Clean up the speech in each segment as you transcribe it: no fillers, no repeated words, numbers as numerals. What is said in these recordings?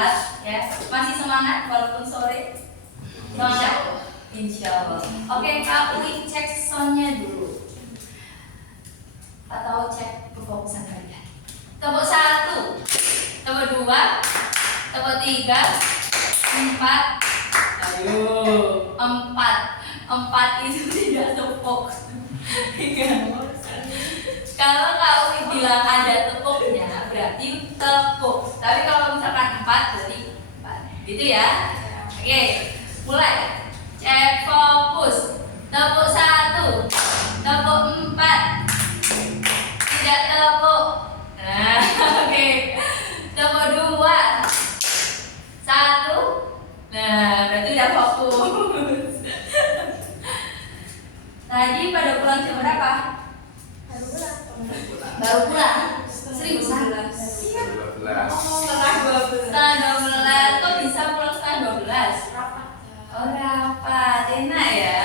istirahat ya. Masih semangat walaupun sore? Semangat? Insya Allah. Oke, Kak Uli cek soundnya dulu. Atau cek kefokusan kalian. Tepuk 1, tepuk 2, tepuk 3, 4. Ayo, 4 itu tidak tepuk. Kalau Kak Uli bilang ada tepuknya, berarti tepuk. Tapi kalau misalkan 4, berarti 4. Gitu ya. Oke, mulai. Cek fokus. Tepuk 1, tepuk 4. Tidak tepuk. Nah, oke. Tepuk 2, 1. Nah, berarti udah fokus. Tadi pada pulang jam berapa? Baru pulang. Seriusan? Iya. Setengah 12. Kok bisa pulang setengah 12? Oh, rapat. Enak ya.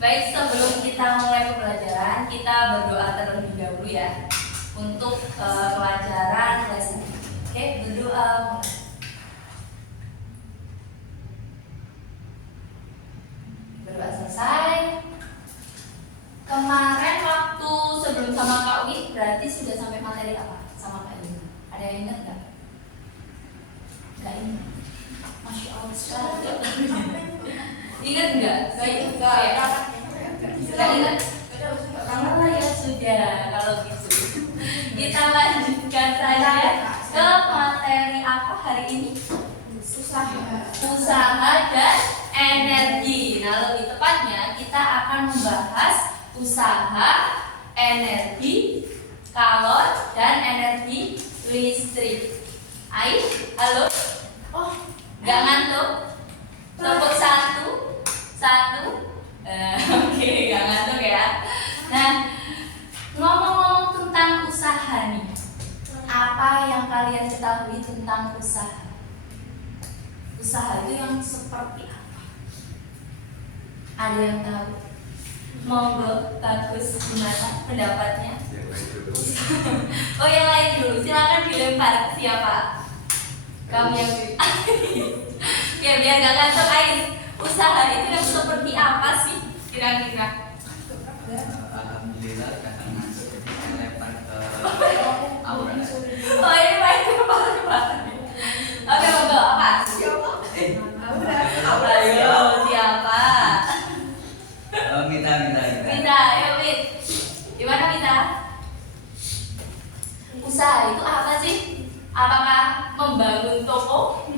Baik, sebelum kita mulai pembelajaran, kita berdoa terlebih dahulu ya untuk pelajaran lesson. Oke, berdoa. Berdoa selesai. Kemarin waktu sebelum sama Kak Wi, berarti sudah sampai materi apa? Sama Kak Ina. Ada yang ingat nggak? Nggak ingat. Masya Allah sekali. Ingat nggak? Nggak ingat. Nggak ingat. Oh ya sudah, kalau gitu kita lanjutkan saja ke materi apa hari ini? Usaha dan energi. Nah, lebih tepatnya kita akan membahas usaha, energi, kalor, dan energi listrik. Ais, halo? Oh, nggak ngantuk? Tepuk 1. Oke, nggak ngantuk ya. Nah, ngomong-ngomong tentang usaha nih, apa yang kalian ketahui tentang usaha? Usaha itu yang seperti apa? Ada yang tahu? Monggo, bagus, gimana pendapatnya? Oh, yang lain dulu, silakan dilempar. Siapa? Kamu yang ya, biar gak ngantuk. Ais, usaha itu yang seperti apa sih kira-kira? Alhamdulillah kadang masuk lempar ke aura. Oh, ini main kepala. Oke, monggo, apa? Ayo, siapa? Minta. Minta, ayo Mit. Gimana Minta? Usaha itu apa sih? Apakah membangun toko?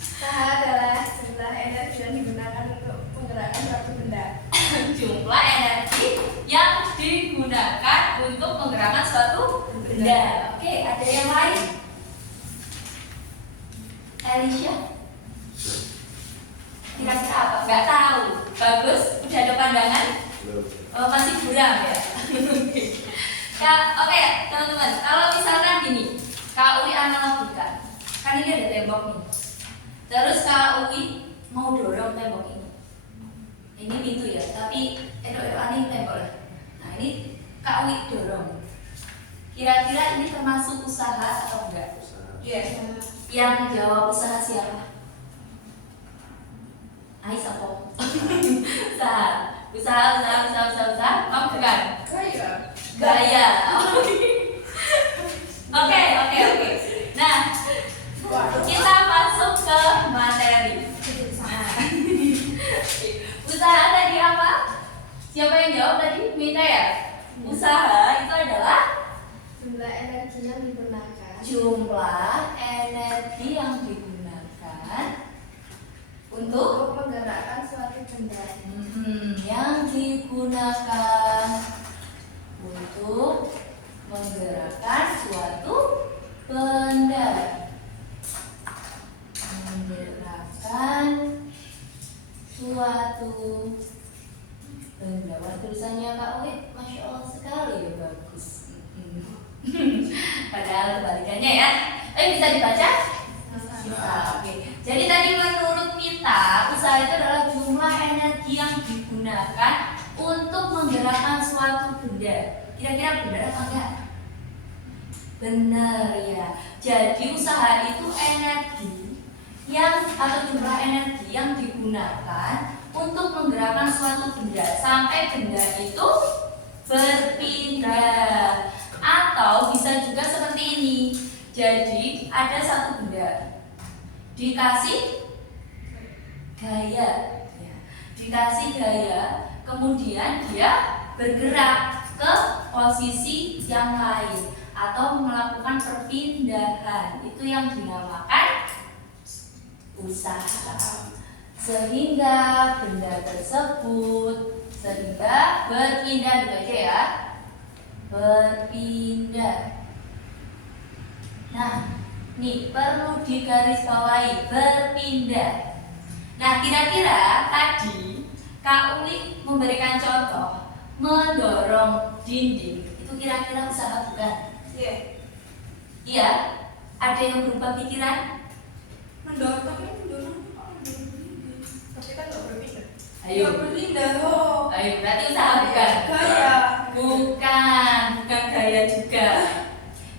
Usaha adalah jumlah energi yang digunakan untuk menggerakkan suatu benda. Jumlah energi yang digunakan untuk menggerakkan suatu benda. Oke, ada yang lain? Alicia? Kira-kira apa? Gak tahu. Bagus, udah ada pandangan? Oh, masih buram ya? Oke, teman-teman. Kalau misalkan gini, Kak Uli analogikan, kan ini ada tembok nih. Terus Kak Uli mau dorong tembok ini. Ini pintu ya, tapi ini tembok lah. Nah, ini Kak Uli dorong. Kira-kira ini termasuk usaha atau enggak? Yes. Yang jawab usaha siapa? Ais apa? Usaha. Kamu bukan? Gaya. Oke. Nah, kita masuk ke materi. Nah. Usaha tadi apa? Siapa yang jawab tadi? Mita ya? Usaha itu adalah Jumlah energi yang digunakan. jumlah energi yang digunakan untuk menggerakkan suatu benda. yang digunakan untuk menggerakkan suatu benda. Menggerakkan suatu benda. Wah, tulisannya Kak Uli, Masya Allah sekali ya, bagus. Padahal kebalikannya ya. Bisa dibaca? Bisa. Oke. Jadi tadi menurut kita, usaha itu adalah jumlah energi yang digunakan untuk menggerakkan suatu benda. Kira-kira benar apa enggak? Benar ya. Jadi usaha itu energi yang atau jumlah energi yang digunakan untuk menggerakkan suatu benda sampai benda itu berpindah. Atau bisa juga seperti ini. Jadi ada satu benda dikasih gaya, ya. Dikasih gaya, kemudian dia bergerak ke posisi yang lain atau melakukan perpindahan. Itu yang dinamakan usaha. Sehingga benda tersebut berpindah gitu aja ya. Berpindah. Nah, nih perlu digarisbawahi berpindah. Nah, kira-kira tadi Kak Uli memberikan contoh mendorong dinding. Itu kira-kira usaha bukan? Iya. Iya. Ada yang berubah pikiran? Mendorong tapi kan nggak berpindah. Ayo. Nggak berpindah loh. Ayo, berarti usaha bukan? Gaya. Bukan gaya juga.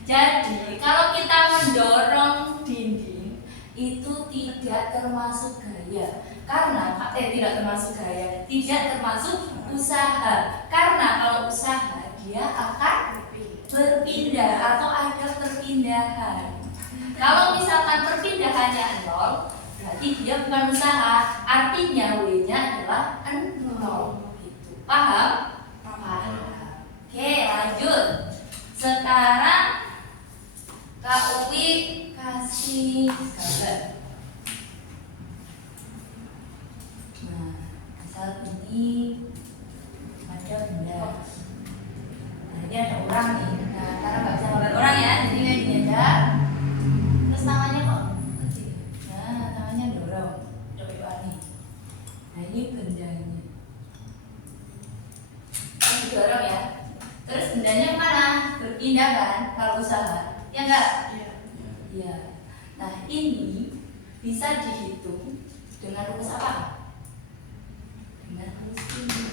Jadi, kalau kita mendorong dinding itu tidak termasuk gaya. Karena tidak termasuk gaya, tidak termasuk usaha. Karena kalau usaha dia akan berpindah atau ada perpindahan. Kalau misalkan perpindahannya 0, berarti dia bukan usaha. Artinya W-nya adalah 0. Gitu. Paham? Paham. Oke, lanjut. Sekarang Kak Uwi kasih gambar. Nah, misal ini ada benda. Nah, ini ada orang nih. Nah, karena nggak bisa gambar orang ya, jadi ini ada. Terus tangannya kok kecil. Nah, tangannya dorong. Nih. Nah, ini bendanya. Ini didorong ya. Terus bendanya kemana? Berpindah kan kalau usaha. Ya enggak? Iya. Nah, ini bisa dihitung dengan rumus apa? Dengan rumus ini.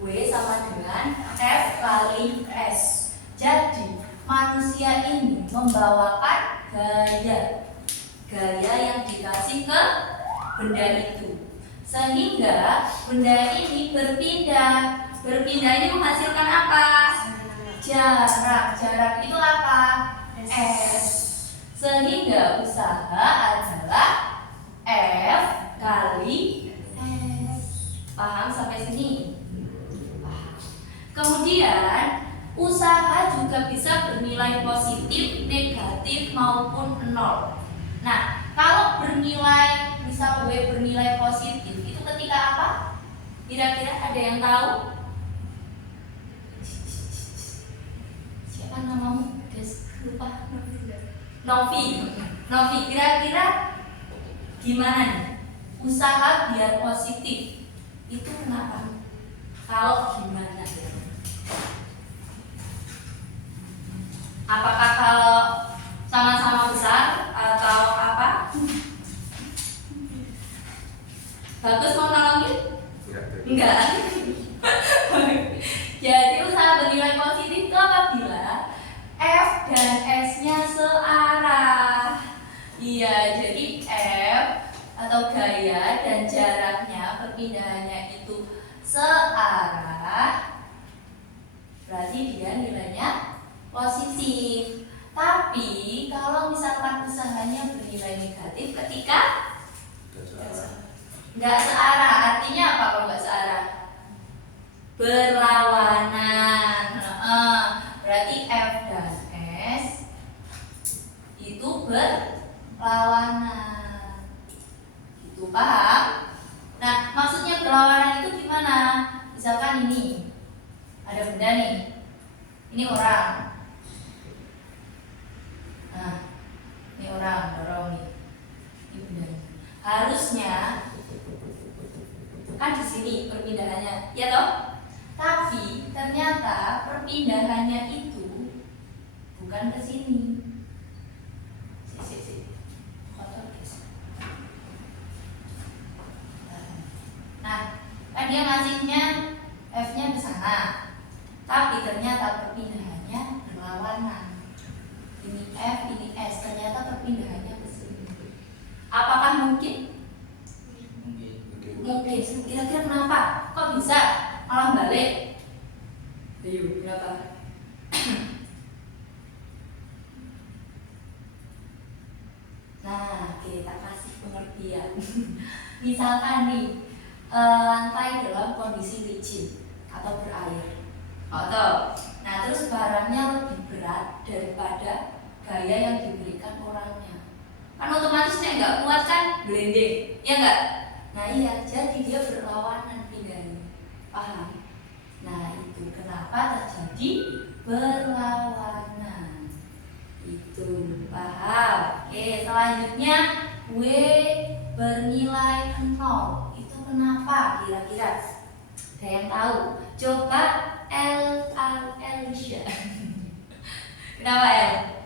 W sama dengan F kali S. Jadi, manusia ini membawakan gaya yang dikasih ke benda itu. Sehingga benda ini berpindah. Berpindah ini menghasilkan apa? Jarak. Jarak itu apa? S. Sehingga usaha adalah F kali S. Paham sampai sini? Paham. Kemudian usaha juga bisa bernilai positif, negatif maupun 0. Nah, kalau bernilai misal W bernilai positif itu ketika apa? Kira-kira ada yang tahu? Siapa namamu? Guys, lupa. Novi. Novi, kira-kira gimana nih? Usaha biar positif itu kenapa? Kalau gimana? Apakah kalau sama-sama besar atau apa? Bagus mau nolongin? Enggak. Jadi usaha bernilai positif itu apabila F dan S-nya searah. Iya, jadi F atau gaya dan jaraknya perpindahannya itu searah. Berarti dia nilainya positif. Tapi kalau misalkan usahanya bernilai negatif ketika nggak searah, artinya apa kalau nggak searah? Berlawanan. Berarti F dan S itu berlawanan. Itu paham? Nah, maksudnya berlawanan itu gimana? Misalkan ini ada benda nih, ini orang. Nah, ini orang dorong nih, ini benda. Harusnya kan di sini perpindahannya, ya toh? Tapi ternyata perpindahannya itu bukan ke sini. Kotor, guys. Nah, kan dia ngasihnya F-nya ke sana. Tapi ternyata perpindahannya berlawanan. Ini F, ini S. Ternyata perpindahannya ke sini. Apakah mungkin? Mungkin. Kira-kira kenapa? Kok bisa malah balik? Ayo, kenapa? Nah, kita kasih pengertian. Misalkan nih, lantai dalam kondisi licin atau berair. Atau, nah terus barangnya lebih berat daripada gaya yang diberikan orangnya. Kan otomatis nih nggak kuat kan, blending, ya nggak? Nah iya, jadi dia berlawanan pindahnya. Paham? Nah itu kenapa terjadi berlawanan. Itu paham. Oke, selanjutnya W bernilai 0. Itu kenapa kira-kira? Ada yang tahu? Coba Elisha. Kenapa El?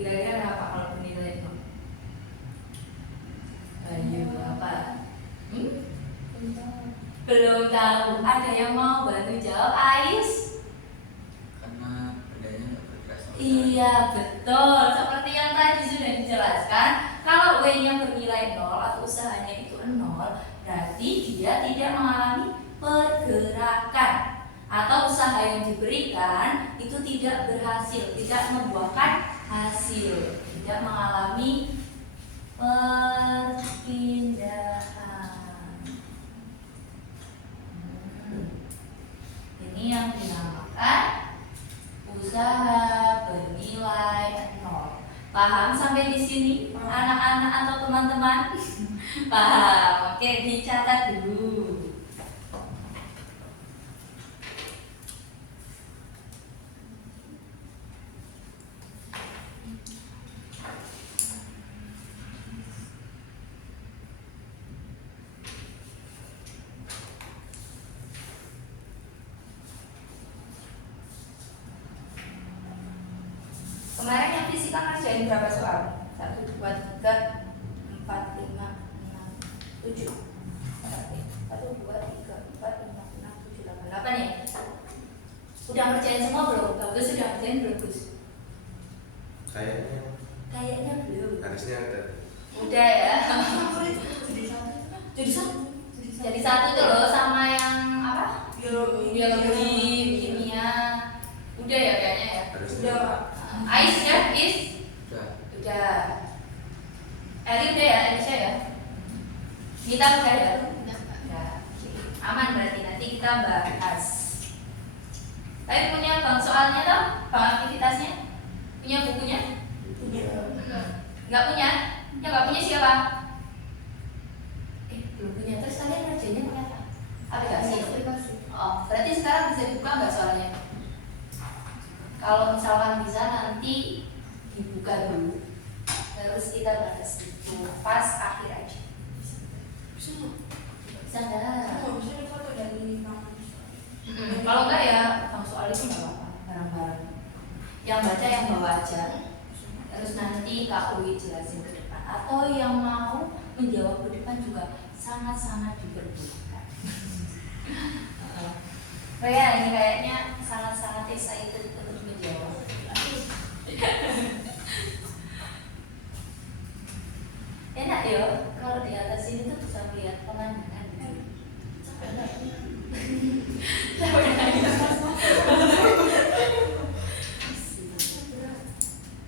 Kira-kira kenapa kalau bernilai 0? Ayo apa? Belum tahu. Ada yang mau bantu jawab? Ais? Karena bedanya nggak bergerak sama sekali. Iya betul. Seperti yang tadi sudah dijelaskan, kalau W-nya bernilai 0 atau usahanya itu 0, berarti dia tidak mengalami pergerakan atau usaha yang diberikan itu tidak berhasil, tidak membuahkan hasil, tidak mengalami perpindahan. Ini yang dinamakan usaha bernilai 0. Paham sampai di sini, anak-anak atau teman-teman? Paham? Oke, dicatat dulu. Kemarin yang fisika ngerjain berapa soal? 1, 2, 3, 4, 5, 6, 7. 1, 2, 3, 4, 5, 6, 7, 8. 8 ya? Udah ngerjain semua belum? Bagus sudah ngerjain belum, Gus? Kayaknya belum. Harusnya ada. Udah ya. Jadi satu tuh loh sama yang apa? Biologi, kimia. Udah ya kayaknya ya. Harusnya. Ais ya, Is? Udah. Eli udah ya, Elisha ya? Kita udah ya? Udah. Aman berarti nanti kita bahas. Tapi punya bang soalnya toh? Bang aktivitasnya? Punya bukunya? Nggak punya? Yang nggak punya siapa? Belum punya. Terus kalian kerjanya pakai apa? Aplikasi? Oh, berarti sekarang bisa dibuka nggak soalnya? Kalau misalkan bisa nanti dibuka dulu, terus kita bahas itu pas akhir aja. Bisa nggak? Kalau enggak ya bang soal itu nggak apa-apa, bareng-bareng. Yang baca yang bawa aja, terus nanti Kak Uwi jelasin ke depan. Atau yang mau menjawab ke depan juga sangat-sangat diperbolehkan. Oh ya, ini kayaknya sangat-sangat excited untuk menjawab. Enak ya, kalau di atas ini tuh bisa lihat pemandangan gitu.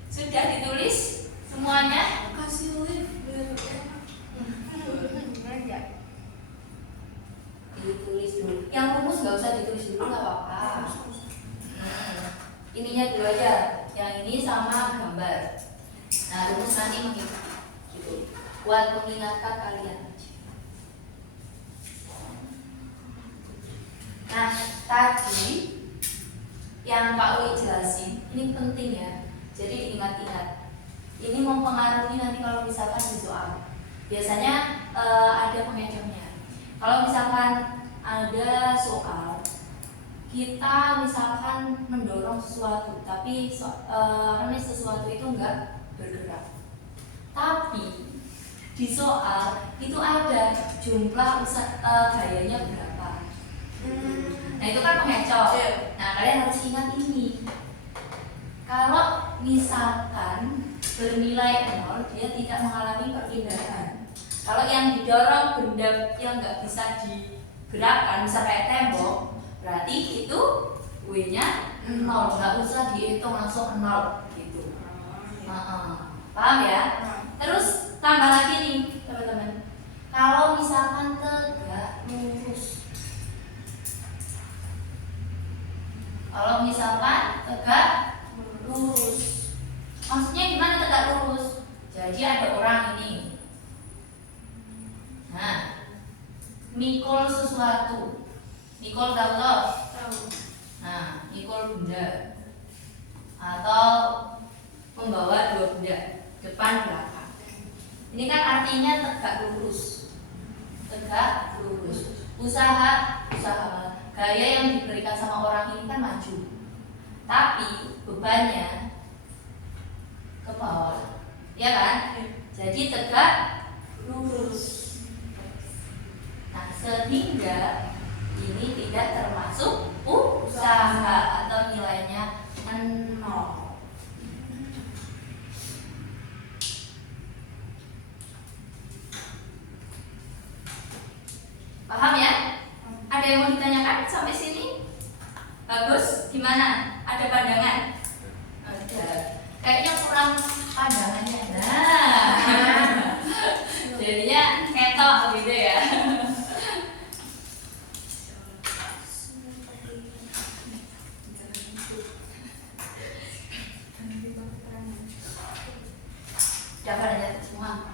Sudah ditulis semuanya? Kasih lift biar Ditulis dulu. Yang rumus nggak usah ditulis dulu, nggak apa-apa. Ininya dulu aja. Yang ini sama gambar. Nah rumus nanti mengingat, gitu. Buat mengingatkan kalian aja. Nah tadi yang Pak Uli jelasin ini penting ya. Jadi ingat-ingat. Ini mempengaruhi nanti kalau misalkan di soal. Biasanya ada pengecohnya. Kalau misalkan ada soal, kita misalkan mendorong sesuatu, tapi sesuatu itu enggak bergerak. Tapi di soal itu ada jumlah gayanya berapa. Nah itu kan pengecoh. Nah kalian harus ingat ini. Kalau misalkan bernilai 0, dia tidak mengalami perpindahan. Kalau yang didorong benda yang nggak bisa digerakkan, bisa kayak tembok, berarti itu W-nya 0, nggak usah dihitung langsung 0 gitu. Paham ya? Terus tambah lagi nih teman-teman, kalau misalkan tegak lurus, kalau misalkan tegak lurus, maksudnya gimana tegak lurus? Jadi ada orang ini, nah, mikul sesuatu, mikul tahu toh? Nah, mikul benda atau membawa dua benda depan belakang. Ini kan artinya tegak lurus, tegak lurus. Usaha gaya yang diberikan sama orang ini kan maju, tapi bebannya ke bawah, ya kan? Jadi tegak lurus. Nah, sehingga ini tidak termasuk usaha atau nilainya 0. Paham ya? Ada yang mau ditanyakan sampai sini? Bagus? Gimana? Ada pandangan? Ada. Kayaknya kurang pandangannya. Nah, jadinya ketok gitu ya. Dapat aja semua.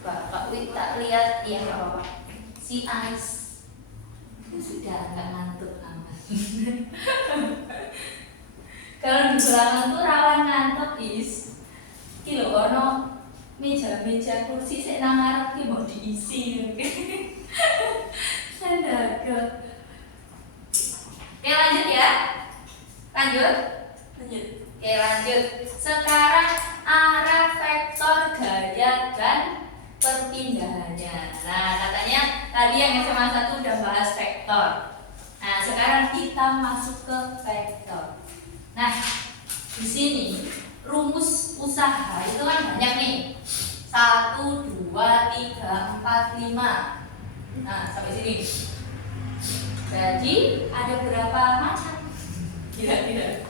Pak Wik tak lihat ya apa si Ais sudah nggak ngantuk amat. Kalau di belakang tuh rawan ngantuk is. Kilo ono meja kursi saya nang ngarep ki mau diisi. Astaga. Oke lanjut ya. Lanjut. Oke lanjut. Sekarang arah vektor gaya dan perpindahannya. Nah, katanya tadi yang SMA 1 udah bahas vektor. Nah, sekarang kita masuk ke vektor. Nah, di sini rumus usaha itu kan banyak nih. 1, 2, 3, 4, 5. Nah, sampai sini. Jadi, ada berapa macam? Kira-kira.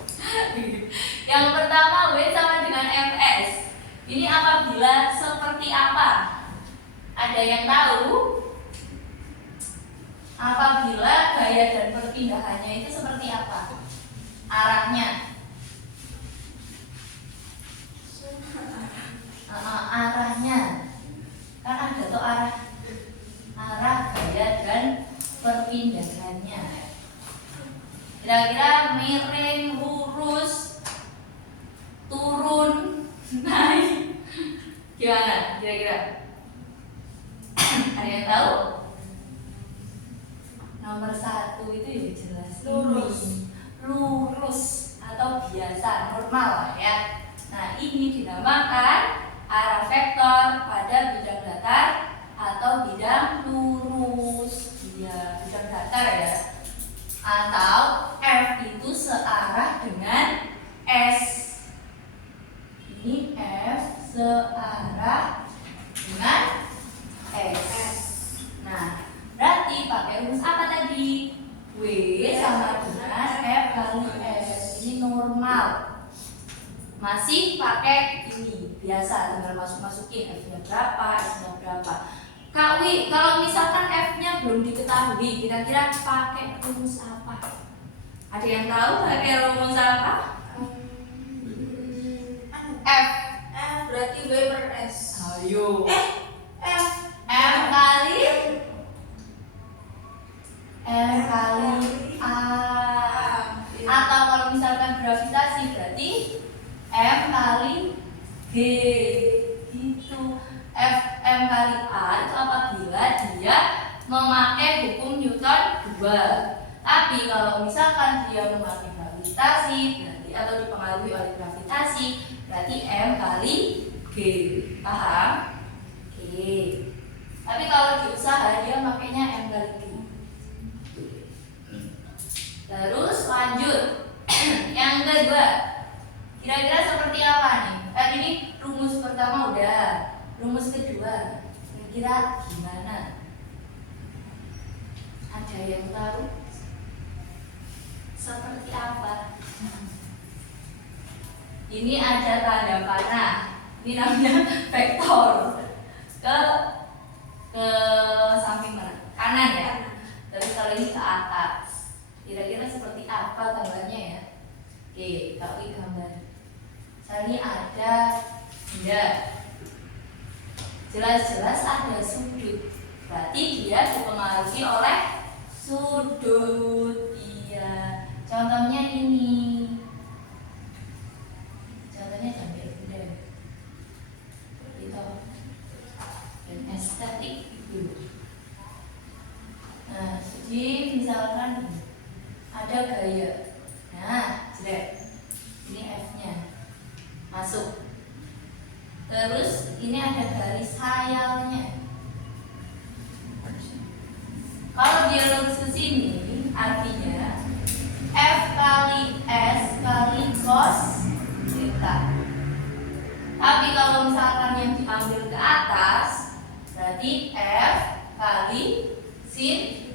Yang pertama W sama dengan Fs. Ini apabila seperti apa? Ada yang tahu? Apabila gaya dan perpindahannya itu seperti apa? Arahnya. Arahnya. Kan ada tuh arah gaya dan perpindahannya. Kira-kira miring, lurus, turun, naik. Gimana kira-kira? Ada yang tahu? Nomor 1 itu ya jelas lurus atau biasa, normal ya. Nah, ini dinamakan arah vektor pada bidang datar atau bidang lurus. Ya, bidang datar ya. Atau F itu searah dengan S. Ini F searah dengan S. Nah, berarti pakai rumus apa tadi? W sama dengan F kali S. Ini normal. Masih pakai ini biasa, tinggal masukin F-nya berapa, S-nya berapa. Kak Wi, kalau misalkan F-nya belum diketahui, kira-kira pakai rumus apa? Ada yang tahu pakai rumus apa? F berarti W per S. Ayo. F kali A. Atau kalau misalkan gravitasi berarti M kali G. Gitu. M kali A itu apabila dia memakai hukum Newton 2. Tapi kalau misalkan dia memakai gravitasi berarti atau dipengaruhi oleh gravitasi berarti M kali G. Paham? Oke. Tapi kalau di usaha dia makainya M kali G. Terus lanjut. sana. Ada yang tahu seperti apa? Ini ada tanda panah. Ini namanya vektor. Ke samping mana? Kanan ya. Tapi kalau ini ke atas. Kira-kira seperti apa gambarnya ya? Oke, kalau ini gambar. Misalnya ini ada benda. Jelas-jelas ada sudut. Berarti dia dipengaruhi oleh sudut. Iya. Contohnya ini. Contohnya gambar benda. Itu. Dan estetik dulu. Nah, jadi misalkan ada gaya. Nah, jelek. Ini F-nya. Masuk. Terus ini ada garis hayalnya. Kalau dia lurus ke sini, artinya F kali S kali cos theta. Tapi kalau misalkan yang diambil ke atas, berarti F kali sin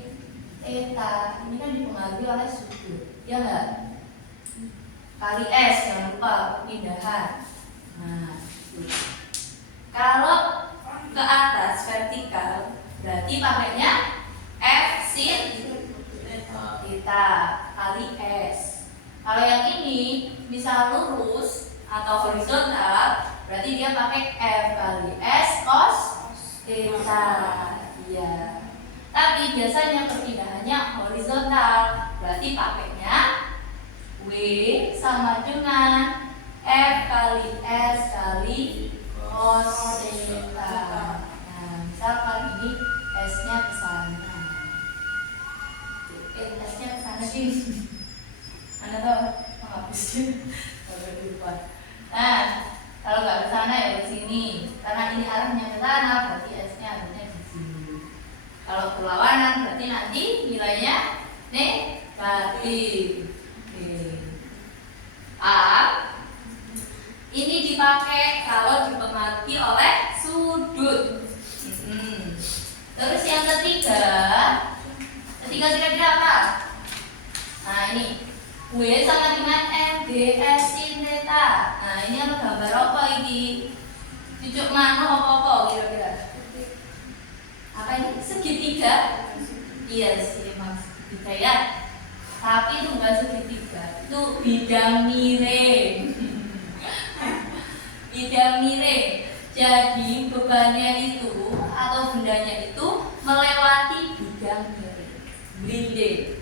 theta. Ini kan dipengaruhi oleh sudut, ya enggak? Kali S, jangan lupa perpindahan. Nah, kalau ke atas vertikal, berarti pakainya F sin theta kali S. Kalau yang ini bisa lurus atau horizontal, berarti dia pakai F kali S cos theta. Iya. Tapi biasanya perpindahannya horizontal, berarti pakainya W sama dengan F kali S kali cos theta. Nah, misalkan ini S-nya ke sana. S-nya ke sana sih. Anda tahu menghapusnya? Kalau lupa. Nah, kalau nggak ke sana ya ke sini. Karena ini arahnya ke sana, berarti S-nya harusnya di sini. Kalau berlawanan berarti nanti nilainya negatif. A ini dipakai kalau dipengaruhi oleh sudut. Terus yang ketiga kira-kira apa? Nah ini W sama dengan MGS sin theta. Nah ini apa gambar apa ini? Cucuk mana apa kira-kira? Apa ini? Segitiga? Iya sih emang segitiga ya. Tapi itu bukan segitiga, itu bidang miring. Bidang miring. Jadi bebannya itu atau bendanya itu melewati bidang miring. Blinding.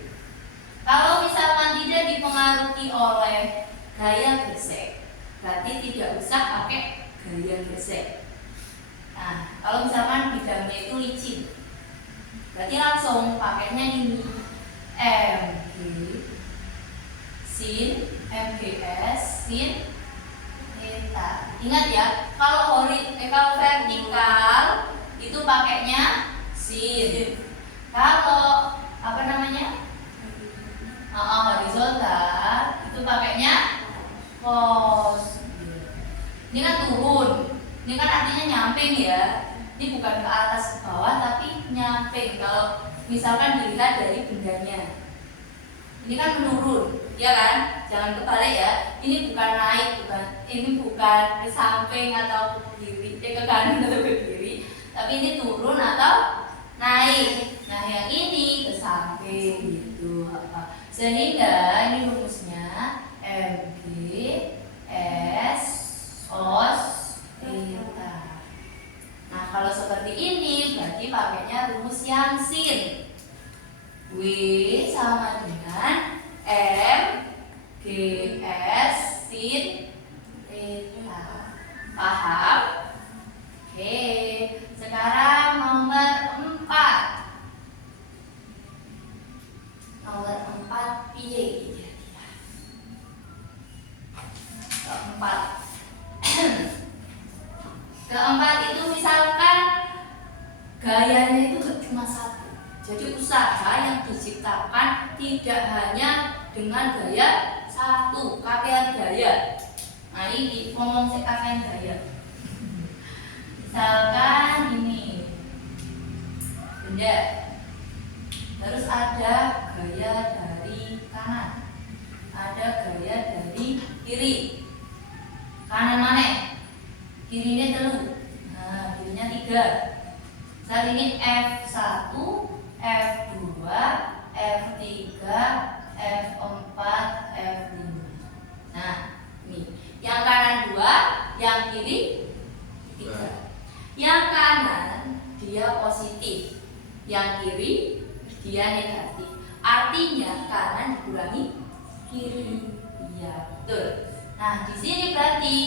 Kalau misalkan tidak dipengaruhi oleh gaya gesek, berarti tidak usah pakai gaya gesek. Nah, kalau misalkan bidangnya itu licin, berarti langsung pakainya ini MG sin MGS sin theta. Ingat ya, kalau vertikal itu pakainya sin. Kalau apa namanya? Horizontal itu pakainya cos. Ini kan turun. Ini kan artinya nyamping ya. Ini bukan ke atas ke bawah tapi nyamping. Kalau misalkan dilihat dari bendanya, ini kan menurun, ya kan? Jangan kebalik ya. Ini bukan naik, ini bukan ke samping atau ke kiri, ke kanan atau ke kiri, tapi ini turun atau naik. Nah yang ini ke samping gitu. Sehingga ini rumusnya MG S cos theta. Nah kalau seperti ini berarti pakainya rumus yang sin. W sama dengan M G S sin theta. Paham? Oke. Sekarang nomor 4. Nomor 4 piye kira-kira? Keempat itu misalkan gayanya itu cuma satu. Jadi usaha yang diciptakan tidak hanya dengan gaya satu, kakean gaya. Nah ini ngomong sih kakean gaya. Misalkan ini benda. Terus ada gaya dari kanan, ada gaya dari kiri. Kanan mana? Kirinya telu. Nah, kirinya 3. Misal ini F1, F2, F3, F4, F5. Nah, ini yang kanan 2, yang kiri 3. Yang kanan dia positif, yang kiri dia negatif. Artinya kanan dikurangi kiri. Iya, betul. Nah, di sini berarti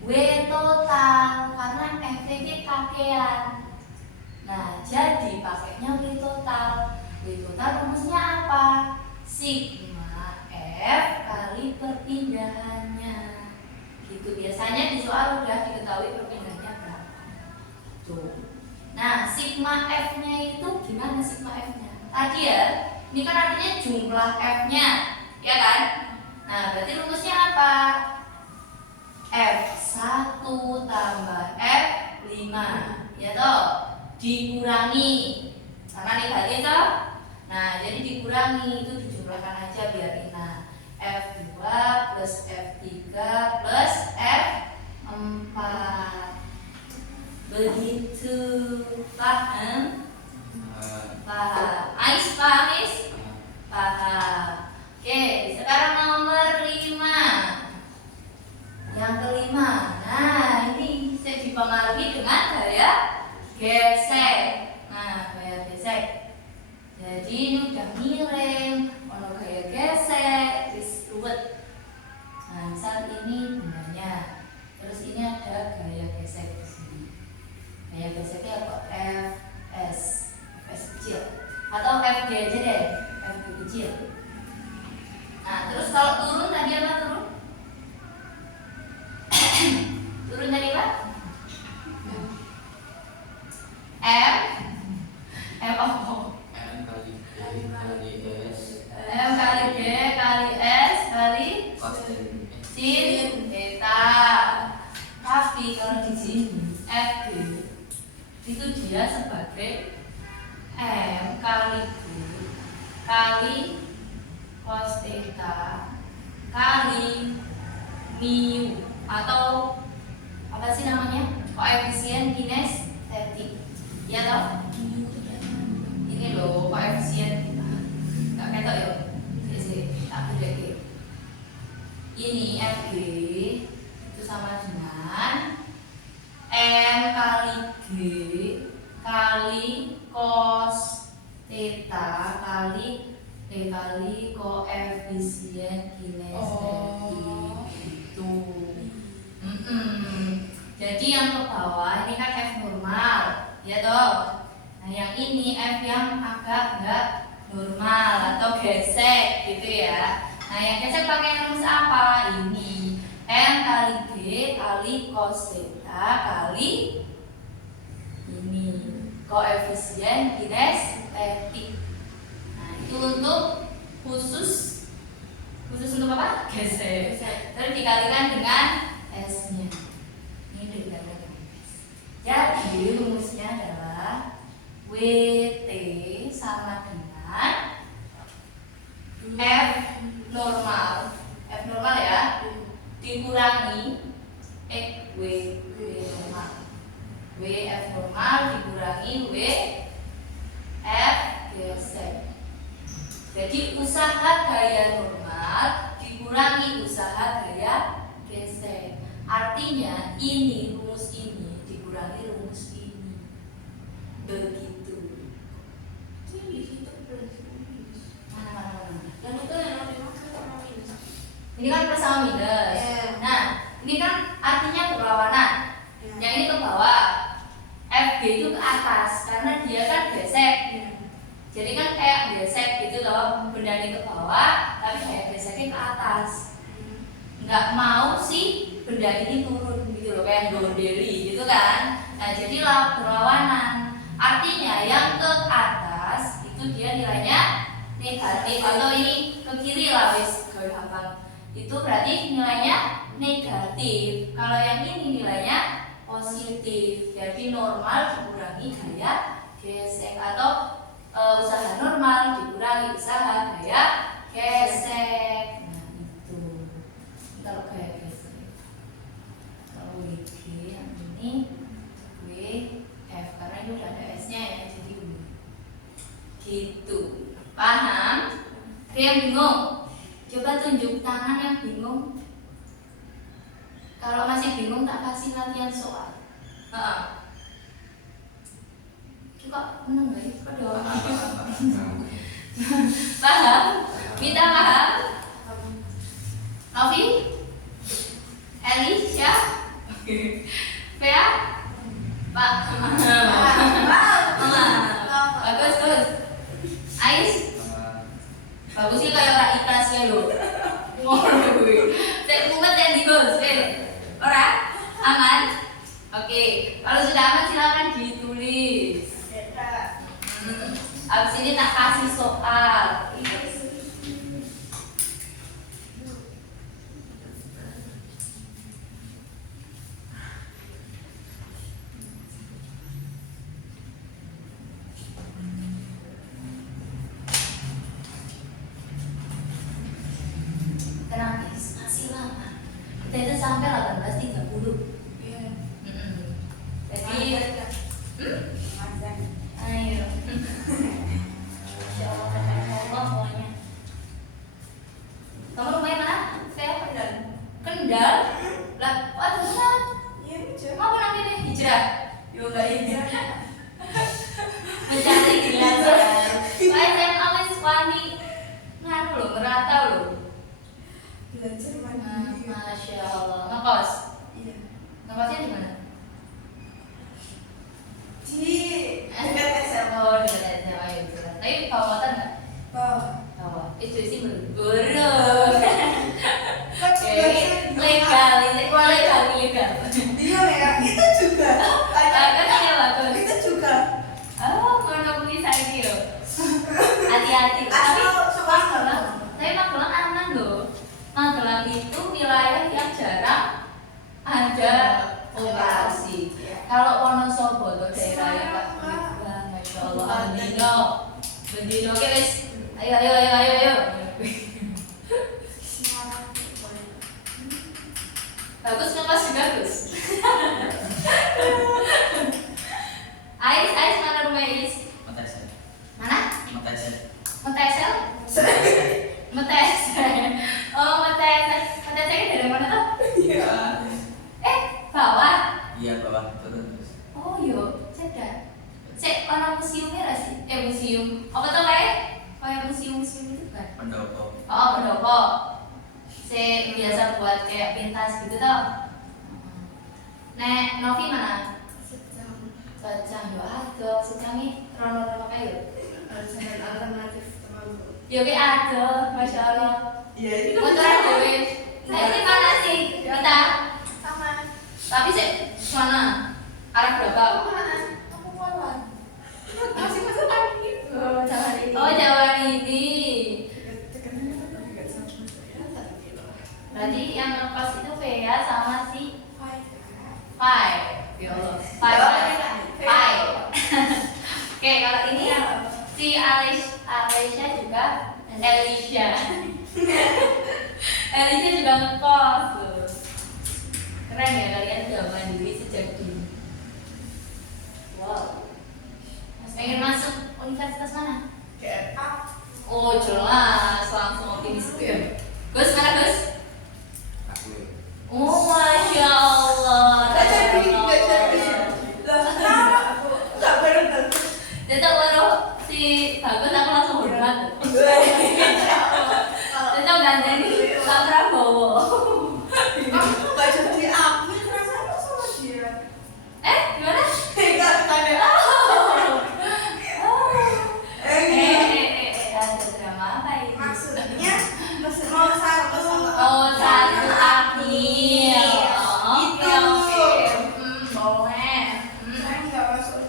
W total karena FTG kakean. Nah, jadi pakainya W total. W total rumusnya apa? Sigma F kali perpindahannya. Gitu biasanya di soal udah diketahui perpindahannya berapa. Tuh. Nah, sigma F-nya itu gimana sigma F-nya? Tadi ya, ini kan artinya jumlah F-nya, ya kan? Nah, berarti rumusnya apa? F1 tambah F5, ya toh? Dikurangi, karena negatif toh? Nah, jadi dikurangi, itu dijumlahkan aja biar enak. F2 plus F3 plus F4. Begitu, paham? Paham. Ais paham, Is? Paham. Oke, sekarang nomor 5. Yang kelima. Nah, ini saya dipengaruhi dengan gaya gesek. Nah, gaya gesek. Jadi ini udah miring, kalau gaya gesek, terus ruwet. Nah, misal ini bendanya. Terus ini ada gaya gesek di sini. Gaya geseknya apa? Fs kecil atau Fg aja deh, Fg kecil. Nah, terus kalau turun tadi apa turun? Turun tadi apa? M apa? M kali G kali S M kali G kali S kali cos sin theta. Tapi kalau di sini Fg itu dia sebagai M kali G kali cos theta kali mu atau apa sih namanya, koefisien kinestetik, ya toh? Ini loh koefisien, nggak ketok ya? Sini tak beda. Ini Fg itu sama dengan M kali G kali cos theta kali koefisien kinestetik itu. Jadi yang ke bawah ini kan F normal, ya toh. Nah, yang ini F yang agak enggak normal atau gesek gitu ya. Nah, yang gesek pakai rumus apa? Ini M kali G kali cos theta kali ini koefisien kinestetik. Nah, itu untuk khusus untuk apa? Gesek. Terus dikalikan dengan S-nya. Ini dikalikan dengan S. Jadi rumusnya adalah WT sama dengan F normal. F normal ya. Dikurangi W normal. W F normal dikurangi W F gesek. Jadi usaha gaya normal dikurangi usaha gaya gesek. Artinya ini rumus ini dikurangi rumus ini. Begitu. Mana. Dan itu yang nomor 5 sama minus. Ini kan plus sama minus. Nah, ini kan artinya berlawanan. Yang ini ke bawah, Fg itu ke atas karena dia kan gesek. Jadi kan kayak gesek gitu loh, benda ini ke bawah, tapi kayak geseknya ke atas. Nggak mau sih benda ini turun gitu loh, kayak gondeli gitu kan. Nah, jadilah berlawanan. Artinya yang ke atas itu dia nilainya negatif, atau ini ke kiri lah wis gampang. Itu berarti nilainya negatif. Kalau yang ini nilainya positif. Jadi normal dikurangi gaya gesek, atau usaha normal dikurangi usaha gaya gesek. Nah itu kalau gaya gesek. Kalau WG yang ini W F karena ini udah ada S nya ya, jadi W gitu. Paham? Ada yang bingung? Coba tunjuk tangan yang bingung. Kalau masih bingung tak kasih latihan soal. Coba menang guys, kok doang. Paham? Mita paham? Novi? Eli? Syah? Pea? Pak? Bagus, bagus. Ais? Bagusnya kayak orang ikhlasnya loh. Ngono gue. Saya mumet yang di Gus, ora? Aman? Oke, kalau sudah aman silakan ditulis. Abis ini tak kasih soal. Tenang guys, masih lama. Kita itu sampai 18.30. Jadi, ayo. Insya Allah pokoknya. Kamu rumahnya mana? Saya Kendal. Kendal? Lah, waduh benar. Mau nanti nih hijrah? Yo enggak hijrah. Mencari belajar. Saya awes wani nganu loh, merata loh. Belajar mandiri. Masya Allah. Ngekos? Iya. Ngekosnya di mana? Di dekat SMA. Oh, di SMA itu. Tapi bawa motor nggak? Bawa. Itu sih burung. Legal, ini legal. Iya ya, itu juga. Kan iya bagus. Itu juga. Oh, monopoly saya yo. Hati-hati. Tapi Magelang aman loh. Magelang itu wilayah yang jarang ada operasi. Kalau Wonosobo tuh daerah yang tak berubah, masya Allah. Bendino, oke guys. Ayo. Bagus nggak masih bagus. Ais mana rumah Ais? Metesel. Mana? Metesel. Metesel? Oh Metesel dari mana tuh? Iya. Bawah. Iya bawah terus. Oh yo, cedek. Orang museumnya nggak sih? Museum. Apa tuh kayak museum itu kan? Pendopo. Oh pendopo. Biasa buat kayak pintas gitu tau. Nek Novi mana? Sejam yo ada, sejamnya rono kayak Jalan alternatif temanku. yo kayak ada, masya Allah. Iya, itu kan Motoran dewe. Nah ini mana sih kita? sama. Tapi mana? Arah berapa? Aku mana? Aku Polwan. Masih lagi. Oh, jalan ini. Oh Jawa ini. Dekatnya kan dekat sama saya 1 kilo. Berarti yang ngekos itu Vea sama si Pai. Ya Allah. Pai. Oke, kalau ini si Alicia juga Elisha. Elisha juga ngekos tuh. Keren ya kalian udah mandiri sejak dini. Wow. Mas pengen masuk universitas mana? GFA. Oh jelas, langsung optimis itu ya. Gus mana Gus? Aku. Oh masya Allah. Gak jadi. Lah, kenapa aku gak bener? Dia tahu baru si Bagus aku langsung hormat. Dia tahu gandeng Pak Prabowo. Aku gak jadi aku kerasa aku sama dia. Gimana? Enggak tanya. Ada drama apa ini? Maksudnya mau satu sama Oh satu April. Itu. Boleh. Saya nggak masuk.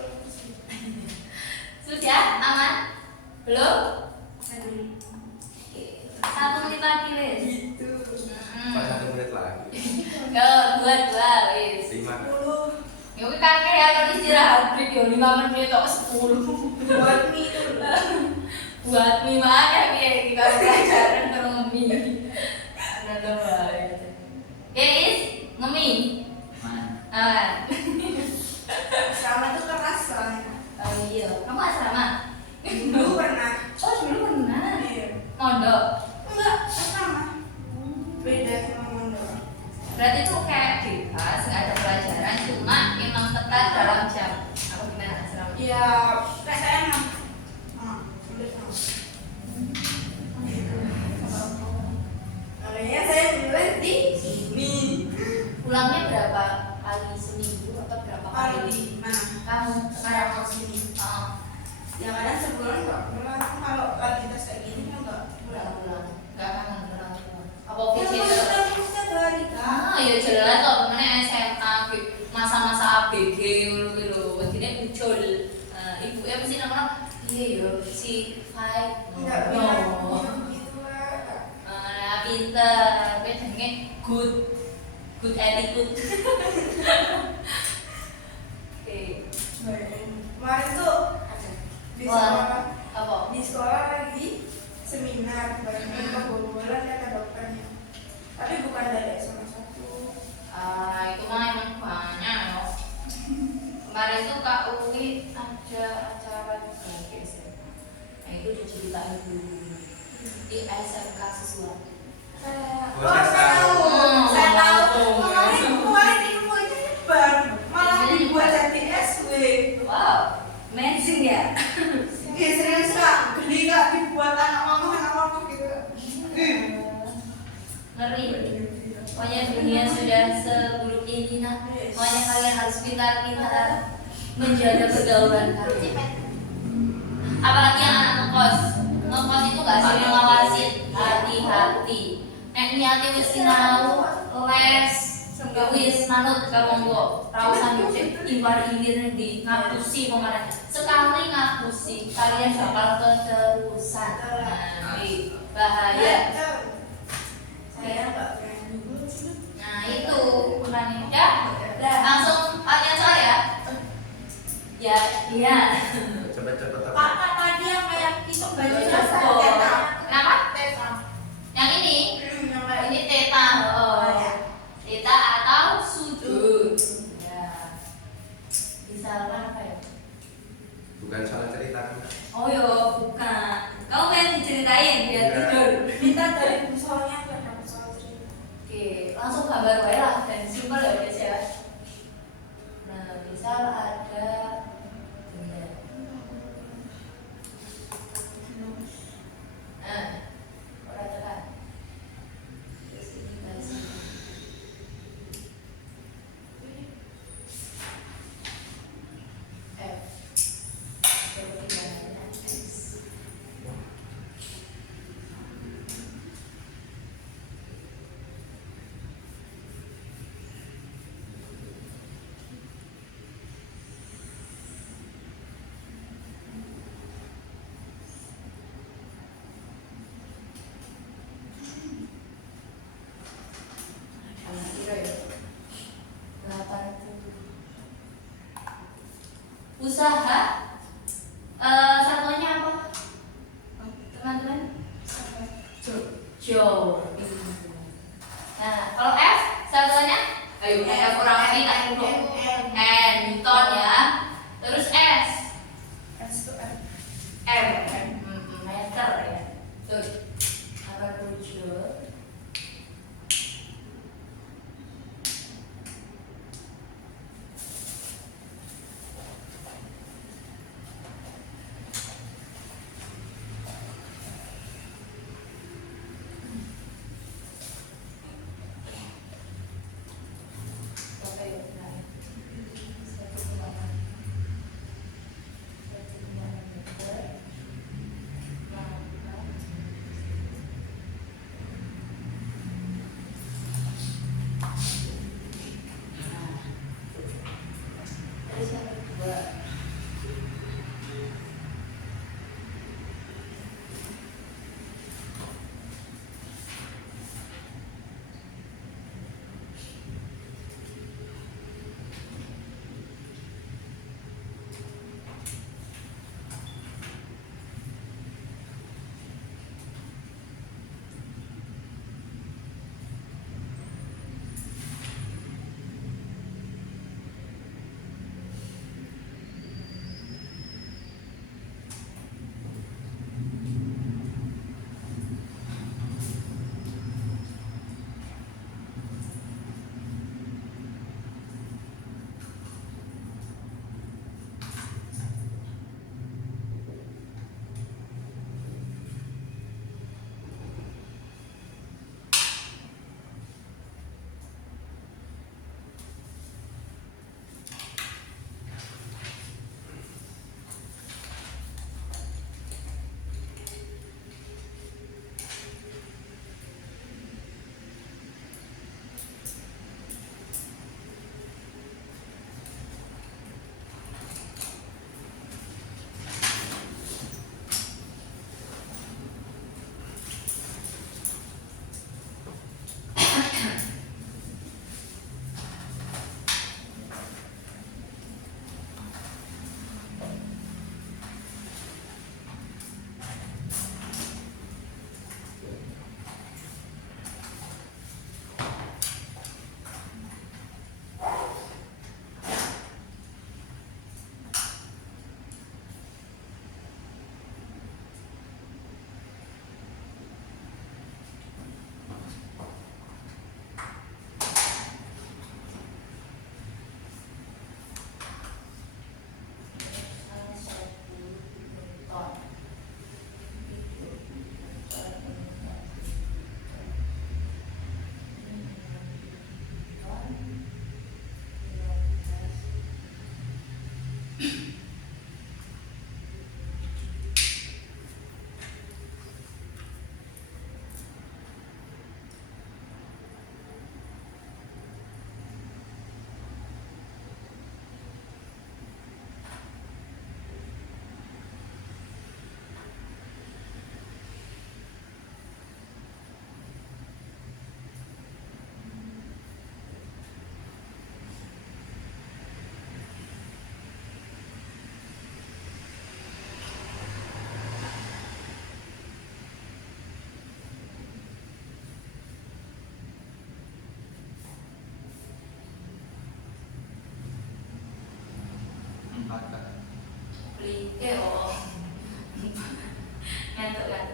Sudah aman? Belum? Aduh. 1 menit lagi wes. Gitu. Pas 1 menit lagi. Yo, dua wes. 5. 10. Yuk kakek ya kalau istirahat. istirahat break ya 5 menit atau 10 buat mie itu buat mie mana ya kita pelajaran terus mie ada baik guys ngemi Mana? sama tuh keras soalnya. oh iya kamu asrama Dulu pernah. oh dulu pernah Iya. mondok Enggak, sama. Beda sama mondok. berarti tuh kayak bebas nggak ada pelajaran cuma emang ketat dalam jam apa gimana asrama Ya, kayak saya emang. Udah sama. Makanya saya mulai di sini. pulangnya berapa kali seminggu atau berapa Kalau kali di mana? kamu Sekarang kalau sini. oh, Ya kadang sebulan enggak pulang. Kalau lagi tes kayak gini kan enggak nggak pulang. pulang nggak kangen pulang apa Ya, OVJ kalau ketemu setiap hari kan. ah ya jelas kok kemana SMA masa-masa ABG gitu jadi muncul ibu mesti nama iya yo si Five Enggak bilang gitu lah. pinter tapi jenenge good attitude oke Kemarin tuh di sekolah apa di sekolah lagi seminar bareng kebobolan kata dokternya. Tapi bukan dari SMA 1. itu mah emang banyak loh kemarin tuh Kak Uwi ada acara juga guys nah itu diceritain dulu di SMK sesuatu Oh, saya tahu. Saya tahu. Kemarin infonya nyebar, malah dibuat jadi SW. wow amazing ya Iya serius kak, gede kak dibuat anak mama gitu. ngeri pokoknya dunia sudah seburuk ini nah pokoknya kalian harus pintar-pintar menjaga pergaulan kalian apalagi yang anak ngekos itu gak sering ngawasin hati-hati niati wis sinau les wis manut kamanggo rawusan yuk iwar-iwir di ngapusi kemarin sekali ngapusi kalian bakal keterusan nanti bahaya Saya nggak berani. nah itu makanya ya langsung kalian soal ya ya iya Cepet-cepet apa? Kakak tadi yang kayak kisah baju Betul. teta. Kenapa? Teta. yang ini Yang kayak ini teta Oh, ya. teta atau sudut ya misalkan apa ya Bukan salah cerita kan? oh yo bukan kamu pengen diceritain biar Enggak. tidur Minta dari musolnya tuh ada musol cerita. oke langsung gambar wae lah dan simpel ya guys ya nah misal ada benda nah orang tekan terus ini bahasa F perpindahan X kira ya 80 usaha satuannya apa teman-teman Jo nah kalau F satuannya ayo F kurang ini tak dulu N Newton ya terus S S itu M. M meter ya tuh 87 87 Ngantuk kan?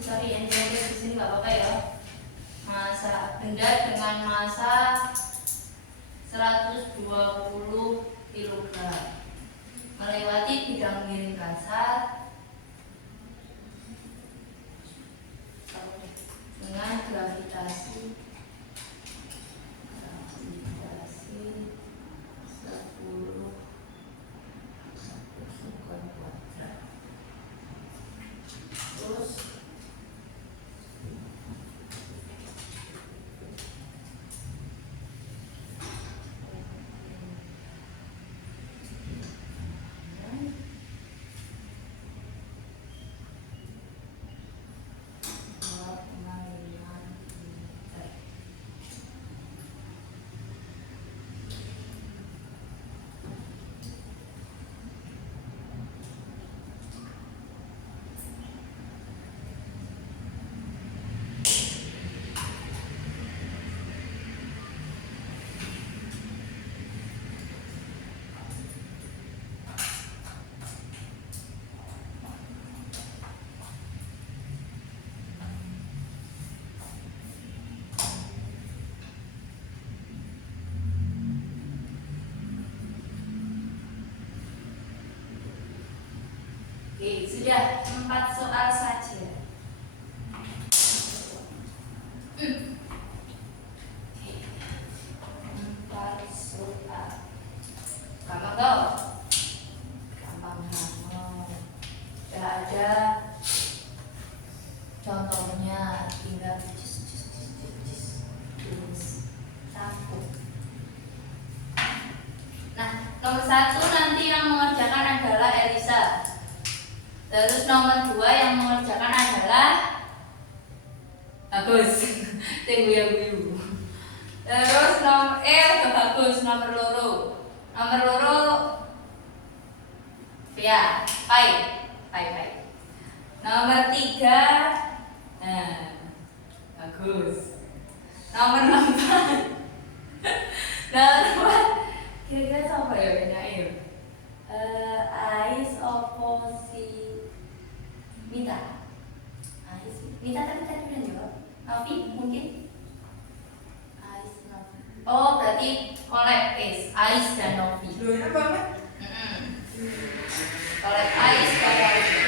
Sorry, yang di sini nggak apa-apa ya. Masa benda dengan masa 120 kg melewati bidang miring kasar dengan gravitasi 10 bukan kuadrat. Terus oke, sudah 4 soal saja. Oke, 4 soal. Gampang toh? Gampang banget. Sudah ada contohnya, tinggal tulis satu. Nah, nomor 1 nanti yang mengerjakan adalah Elisa. Terus nomor 2 yang mengerjakan adalah Bagus. Tengguyu. Terus nomor udah bagus. Nomor loro ya, baik. Nomor 3 bagus. Nomor 4 kira-kira siapa ya benyain? Ais oposi Mita. Mita tadi udah jawab. Novi mungkin? Ais, Novi. Oh, berarti collect is Ais dan Novi. Loh, enak banget. Collect Ais dan Novi.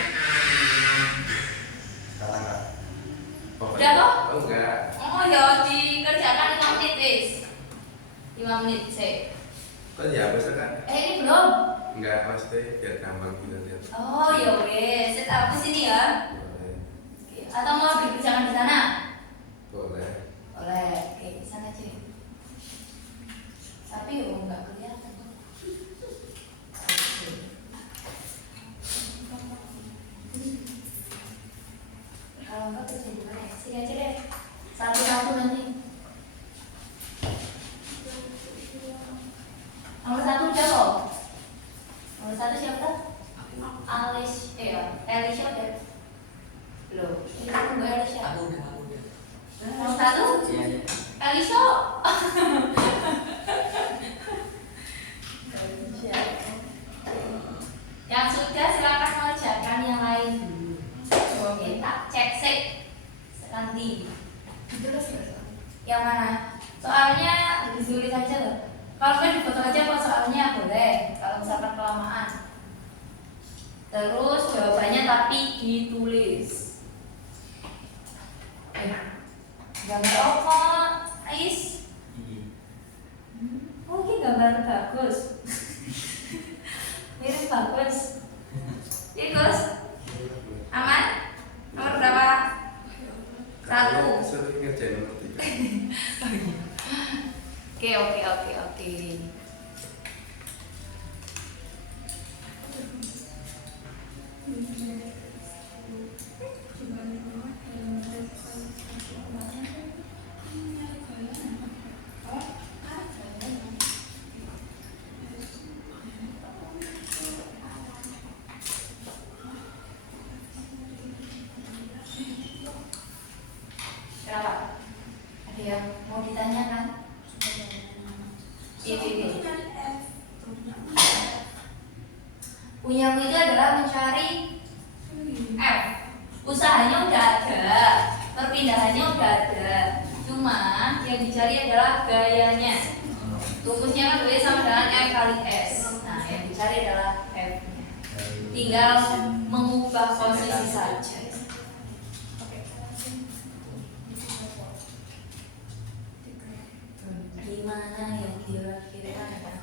Salah nggak? Udah toh? Oh enggak. Oh ya, dikerjakan 5 menit wis. 5 menit sih. Kok ya bisa kan? Ini belum. Enggak, pasti biar gampang kita lihat. Oh ya wes, set aku sini ya. Boleh. Oke. Atau mau dikerjakan di sana? Boleh. Boleh. Oke, di sana aja. Tapi enggak kelihatan. Oke. Kalau enggak kerja di mana? Sini aja deh. Satu-satu nanti. Nomor 1 udah kok. Nomor 1 siapa? Elisha udah. Belum. Ini tunggu Elisha. Aku udah. Nomor 1? Iya. Elisha. Yang sudah silakan mengerjakan yang lain dulu. Oke, tak cek sih. Nanti. Terus yang mana? Soalnya lebih sulit aja loh. Kalau kan dipotong aja kok soalnya boleh. Kalau misalkan kelamaan. Terus jawabannya tapi ditulis. Gambar apa? Ais. Oh, ini gambar bagus. Mirip bagus. itu adalah mencari F. Usahanya udah ada, perpindahannya udah ada. Cuma yang dicari adalah gayanya. Rumusnya kan W sama dengan F kali S. Nah, yang dicari adalah F-nya. Tinggal mengubah posisi saja. Di mana yang kira-kira ada?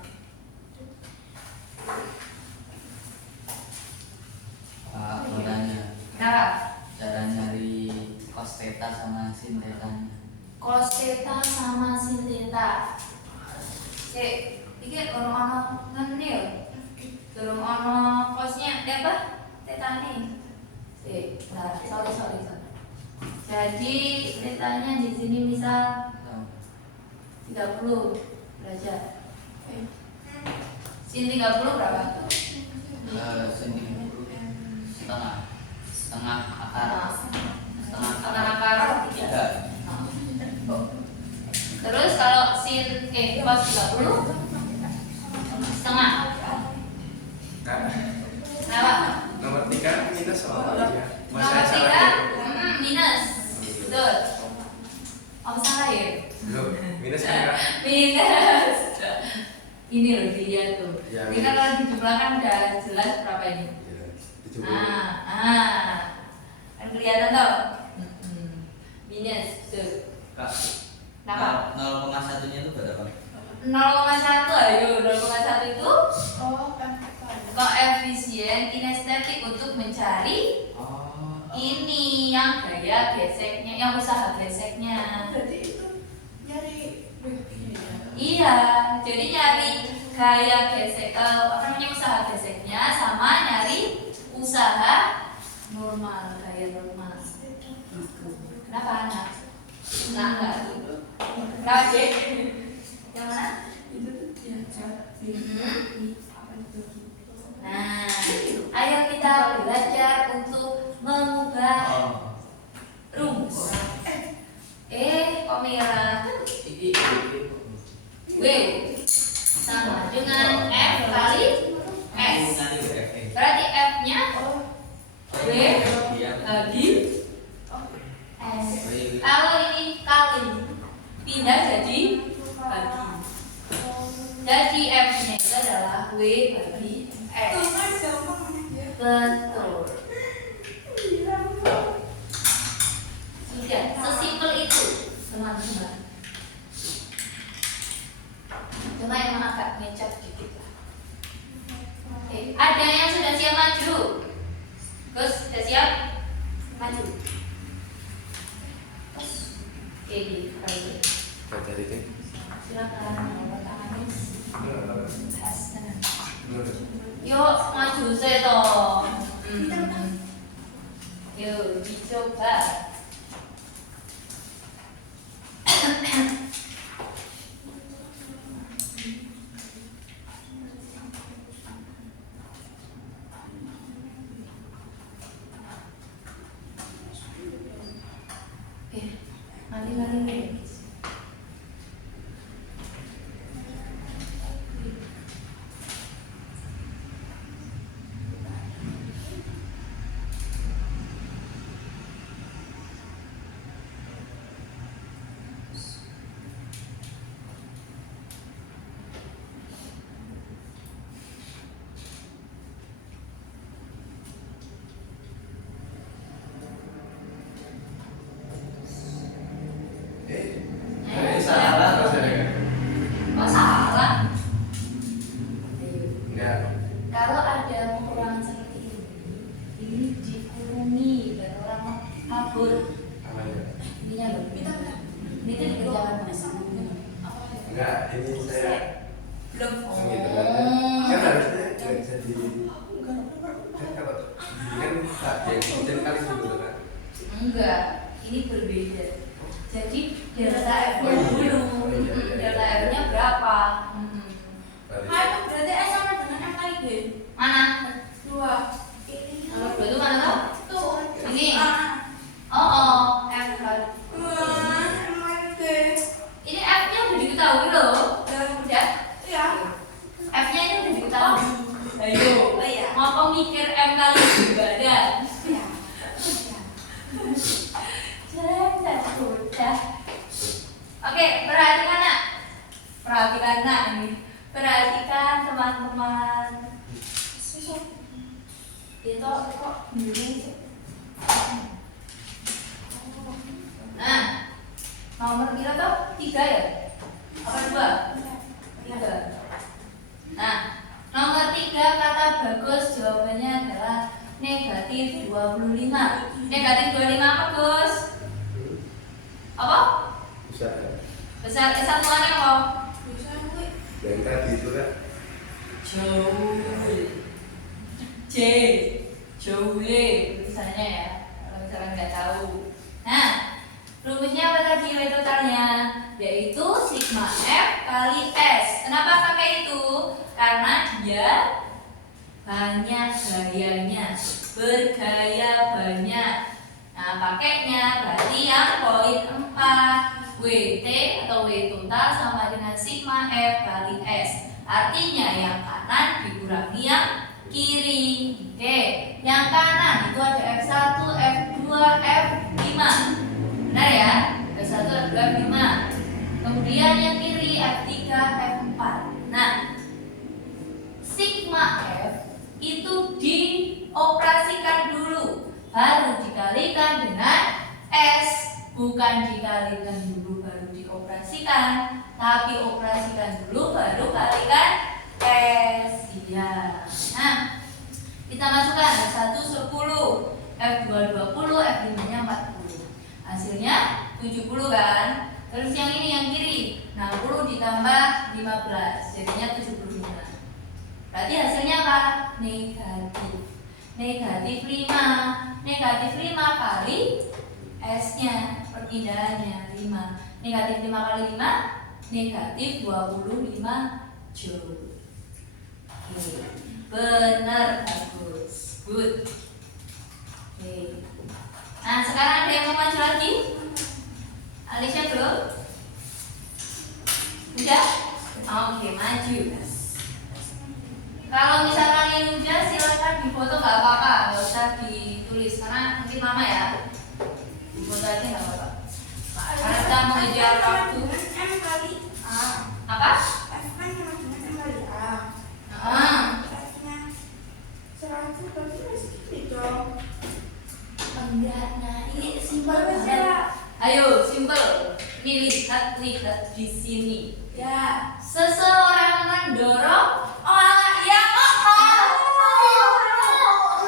Pak, mau tanya Kenapa? cara nyari cos theta sama sin theta. Cos theta sama sin theta. Cek, iki ono ngene ya. Durung ono cosnya apa? Theta nih. Cek, nah, sorry. Jadi thetanya di sini misal 30 derajat. Sin 30 berapa? Sin 30 setengah akar Akar 3. Terus kalau sin cos 30 setengah. Kenapa? Nomor 3 minus sama aja. Nomor 3 minus. Betul. Oh salah ya? Belum. Minus kan? Minus. Ini loh dia tuh. Ya, Ini kan kalau dijumlahkan udah jelas berapa ini? Iya. 70. Kan kelihatan tau? Minus tuh. Kak, Kenapa? 0,1 nya itu berapa? 0,1 ayo 0,1 itu koefisien kinestetik untuk mencari Oh, ini yang gaya geseknya, yang usaha geseknya. Berarti itu nyari Iya, jadi nyari gaya gesek, usaha geseknya sama nyari usaha normal, gaya normal. Kenapa anak? Enggak gitu. Kenapa Cek? Yang mana? itu tuh diajar di apa itu? Nah, ayo kita belajar untuk mengubah rumus. Kok merah? W sama dengan F kali S. Berarti F-nya W bagi S. Kalau ini kali, pindah jadi bagi. Jadi F-nya itu adalah W bagi S. Tuh kan gampang aja. Betul. Sudah, sesimpel itu, teman-teman. Cuma emang agak ngecap dikit lah. Ada yang sudah siap maju? Gus, sudah siap? Maju. Ini, Baca itu. silakan. Tangannya pas. Menurut. Yuk, maju saya toh. mikir M kali B badan. Ya. Udah. Oke, perhatikan nak. Perhatikan nak ini. Perhatikan teman-teman. Itu kok begini sih? Nah, nomor kira tuh 3 ya? Apa 2? 3. Nah, nomor 3 kata bagus jawabannya adalah negatif 25. Negatif 25 apa Gus? Apa? Usaha. Besar kesatuannya apa? Bisa gue. Yang tadi itu kan. Joule misalnya ya, kalau misalnya nggak tahu. Nah, rumusnya apa tadi nilai totalnya? Yaitu sigma F kali S. Kenapa pakai itu? Karena dia banyak gayanya, bergaya banyak. Nah, pakainya berarti yang poin 4, WT atau W total sama dengan sigma F kali S. Artinya yang kanan dikurangi yang kiri. Oke, yang kanan itu ada F1, F2, F5. Benar ya? F1, F2, F5. Kemudian yang kiri F3, F4. Nah, sigma F itu dioperasikan dulu, baru dikalikan dengan S. Bukan dikalikan dulu baru dioperasikan, tapi operasikan dulu baru kalikan S. Iya. Nah, kita masukkan F1 10, F2 20, F5 nya 40. Hasilnya 70 kan? Terus yang ini yang kiri 60 ditambah 15, jadinya 75. Berarti hasilnya apa? Negatif. Negatif 5. Negatif 5 kali S-nya, perpindahannya 5. Negatif 5 kali 5, negatif 25 Joule. Oke, benar, bagus, good. Oke. Nah, sekarang ada yang mau maju lagi? Alicia belum? Udah? Oke, maju. Kalau misalkan ini udah, silakan difoto, nggak apa-apa, nggak usah ditulis karena nanti mama ya. Difoto aja nggak apa-apa. Karena kita mengejar waktu. M kali A. Apa? F kan sama dengan M kali A. F-nya 100 berarti masih gini dong. Enggak, nah ini simpel banget. Ayo, simpel. Ini lihat di sini. Ya. Seseorang mendorong orang yang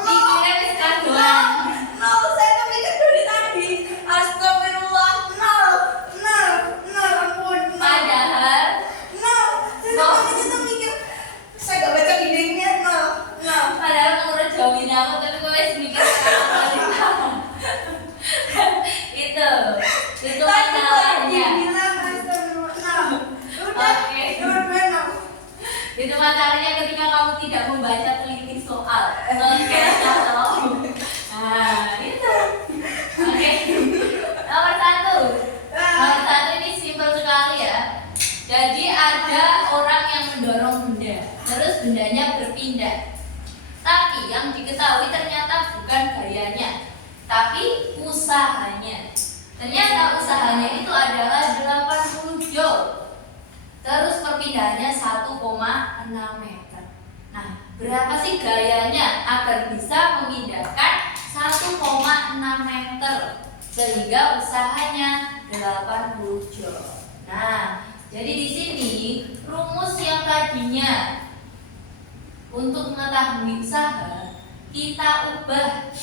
dikira sekarang doang. Nol, saya kan mikir dari tadi. Astagfirullah, nol, ampun, nol. Padahal Nol, saya kan itu mikir. Saya gak baca idenya, nol. padahal kamu udah jauhin aku tapi gue masih mikir itu masalahnya. Bilang astagfirullah, nol. Udah, Oke. udah nol. Itu masalahnya ketika kamu tidak membaca teliti soal. Oke, tolong. Nah, itu. Oke. Nomor 1. Nomor 1 ini simpel sekali ya. Jadi ada orang yang mendorong benda, terus bendanya berpindah. Tapi yang diketahui ternyata bukan gayanya, tapi usahanya. Ternyata usahanya itu adalah 80 joule. Terus perpindahannya 1,6 meter. Nah, berapa sih gayanya agar bisa memindahkan 1,6 meter sehingga usahanya 80 joule. Nah, jadi di sini rumus yang tadinya untuk mengetahui usaha kita ubah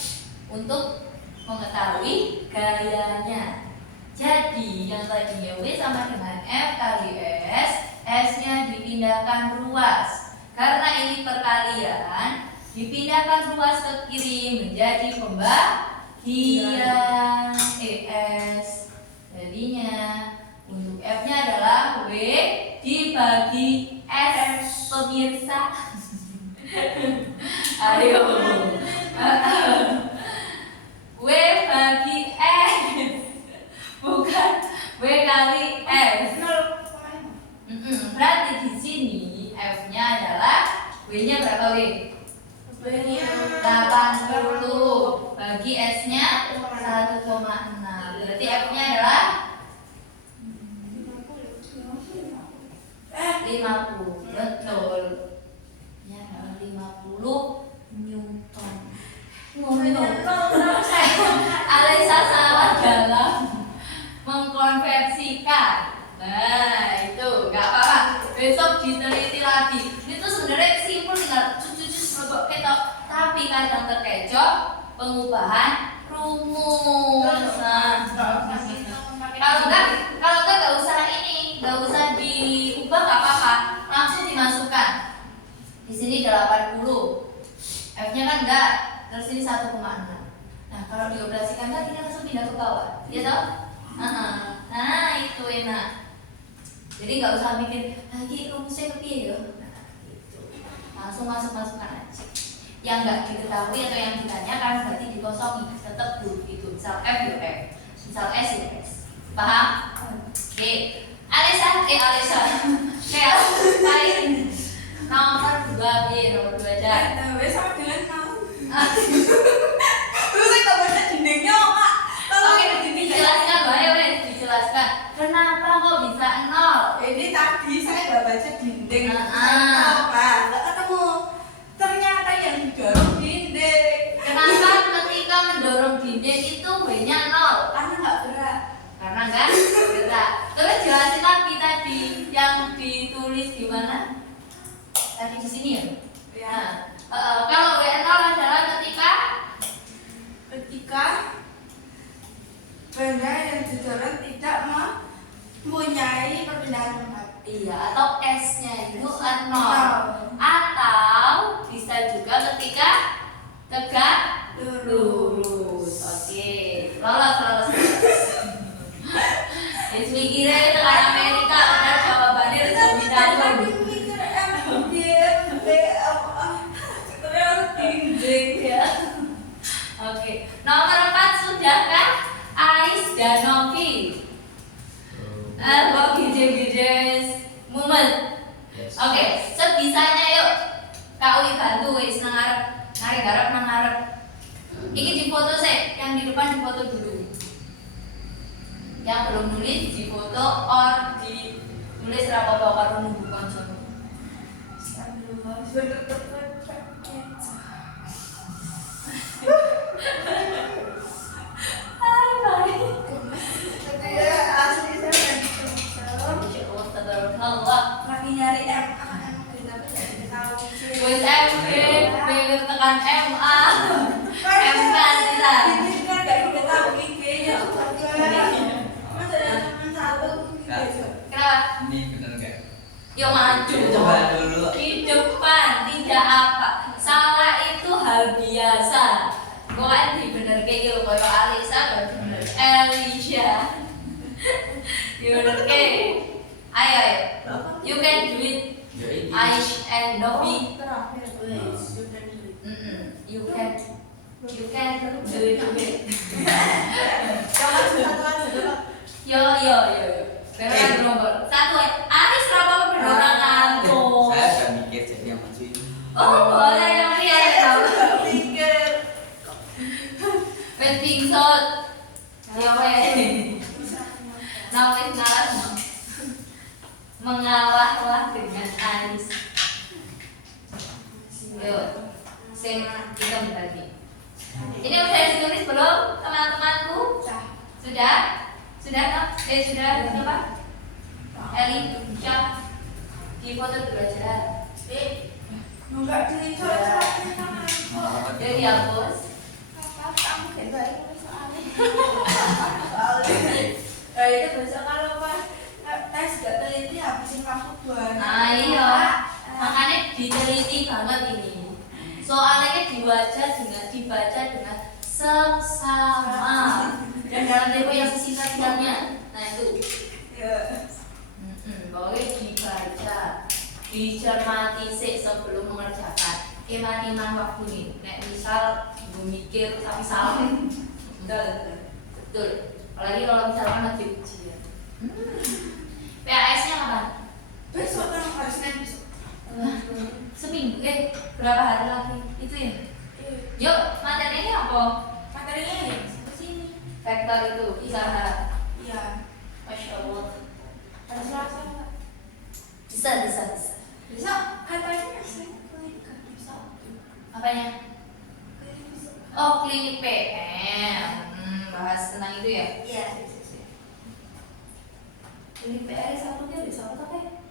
untuk mengetahui gayanya. Jadi yang tadinya W sama dengan F kali S, S-nya dipindahkan ruas. Karena ini perkalian, dipindahkan ruas ke kiri menjadi pembagian S. Jadinya untuk F-nya adalah W dibagi S, pemirsa. Ayo. W bagi S, bukan W kali S. Berarti di sini F-nya adalah W-nya berapa W? W-nya bagi S-nya 1,6. Berarti F-nya adalah 50. Betul. Ya, 50 Newton. Alisa salah dalam mengkonversikan. Nah, itu nggak apa-apa. Besok diteliti lagi. Ini tuh sebenarnya simpel, tinggal cucu-cucu sebab ketok. Tapi kadang terkecoh pengubahan rumus. Nah, kalau enggak nggak usah ini, nggak usah diubah, nggak apa-apa. Langsung dimasukkan. Di sini 80. F-nya kan enggak, terus ini 1,6. Nah, kalau dioperasikan kan kita langsung pindah ke bawah, ya toh? Nah, itu enak. Jadi nggak usah mikir lagi rumusnya kepiye ya. Nah, itu langsung masukkan aja. Yang nggak diketahui atau yang ditanyakan berarti dikosongi, tetap itu. Misal F ya F, misal S ya S. Paham? Oke. Alisa. Kayak lain. Nomor 2 piye? Nomor 2 aja. Wes sama dengan mau. Terus saya baca dindingnya, Kak. Oke, dijelaskan, dijelaskan. Kenapa kok bisa 0? Ini tadi saya udah baca dinding. Ah. Nggak ketemu. Ternyata yang didorong dinding. Kenapa ketika mendorong dinding itu W-nya 0? Karena nggak berat. Karena enggak gerak. Terus jelasin lagi tadi yang ditulis di mana? Tadi di sini ya. Ya. Nah, kalau W0 adalah ketika benda yang didorong tidak mempunyai perpindahan tempat. iya atau S-nya itu 0. Atau bisa juga ketika tegak lurus. Oke, lolos. Wis mikirnya tekan Amerika, padahal jawabannya udah bintang. Ya. Oke, nomor 4 sudah kan? Ais dan Novi. Kok gede mumet. Oke, sebisanya yuk. Kak Uwi bantu wis nang ngarep. Ini difoto sih, yang di depan difoto dulu. Yang belum nulis difoto or ditulis rapopo karo nunggu konsono. Lagi nyari Wes MB, pengen tekan MA. MK tidak. Ini kan gak diketahui IG-nya. Masa ada teman satu gitu. Kenapa? Ini bener nggak? Yuk maju. Coba dulu. Di depan tidak apa. Salah itu hal biasa. Kok kan dibenerke iki lho koyo Alisa kok bener. Elisha. Dibenerke. Ayo. You can do it. Aish and Novi. You can do it. Yo. Memang nomor 1. Aris berapa pendorong kantor? Saya udah mikir jadi yang maju ini. Oh, boleh yang lihat ya. Pikir Wes pingsut. Yo wes. Ngalah. Mengalah dengan Aris. Yo. Sing kita tadi. Ini udah ditulis belum teman-temanku? Sudah? Sudah toh? Sudah siapa? Eli, Syah. Di foto dulu aja. enggak dicoret-coret. Jadi dihapus. Kamu kayak baik soalnya. Itu besok kalau pas tes gak teliti habisin kamu buat. Nah iya, makanya diteliti banget ini. Soalnya dibaca dengan seksama dan dalam tempo yang sesingkat-singkatnya. Nah itu. Ya. Boleh dibaca, dicermati sebelum mengerjakan. Iman waktu nih. Nek misal gue mikir tapi salah. Betul. Apalagi kalau misalkan lagi ujian. PAS-nya kapan? Besok kan harusnya besok. Seminggu. Berapa hari lagi? Itu ya? Yuk, materinya apa? Materi rektor itu usaha. Iya. Masya Allah. Harus rasa nggak? Bisa. Bisa katanya saya klinik kan bisa. Apanya? Klinik bisa. Oh, klinik PM. Bahas tentang itu ya. Iya, sih. Klinik PR satunya bisa apa teh?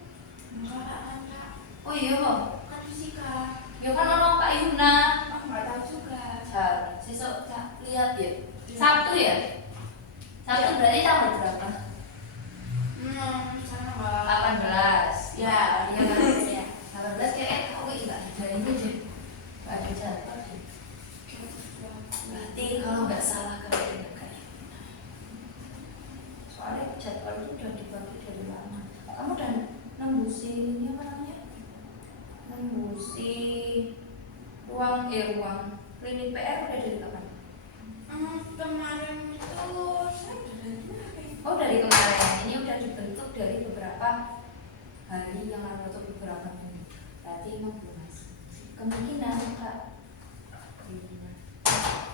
Enggak. Oh iya kok. Kan fisika. Ya kan orang Kak Yuna. Aku nggak tahu juga. Sesok lihat ya. Sabtu ya? Sabtu Iya. berarti tanggal berapa? Sana Mbak. 18. Ya. Iya kan ya. 18 kayak aku enggak ada ini deh. Enggak ada jadwal deh. Berarti kalau nggak salah kayak soalnya jadwal itu udah dibagi dari lama. Kamu udah nembusi ini apa namanya? Nembusi ruang klinik PR udah dari kapan? Kemarin itu saya udah Oh dari kemarin, ini udah dibentuk dari beberapa hari yang lalu atau beberapa minggu. Berarti emang belum masuk. Kemungkinan Kak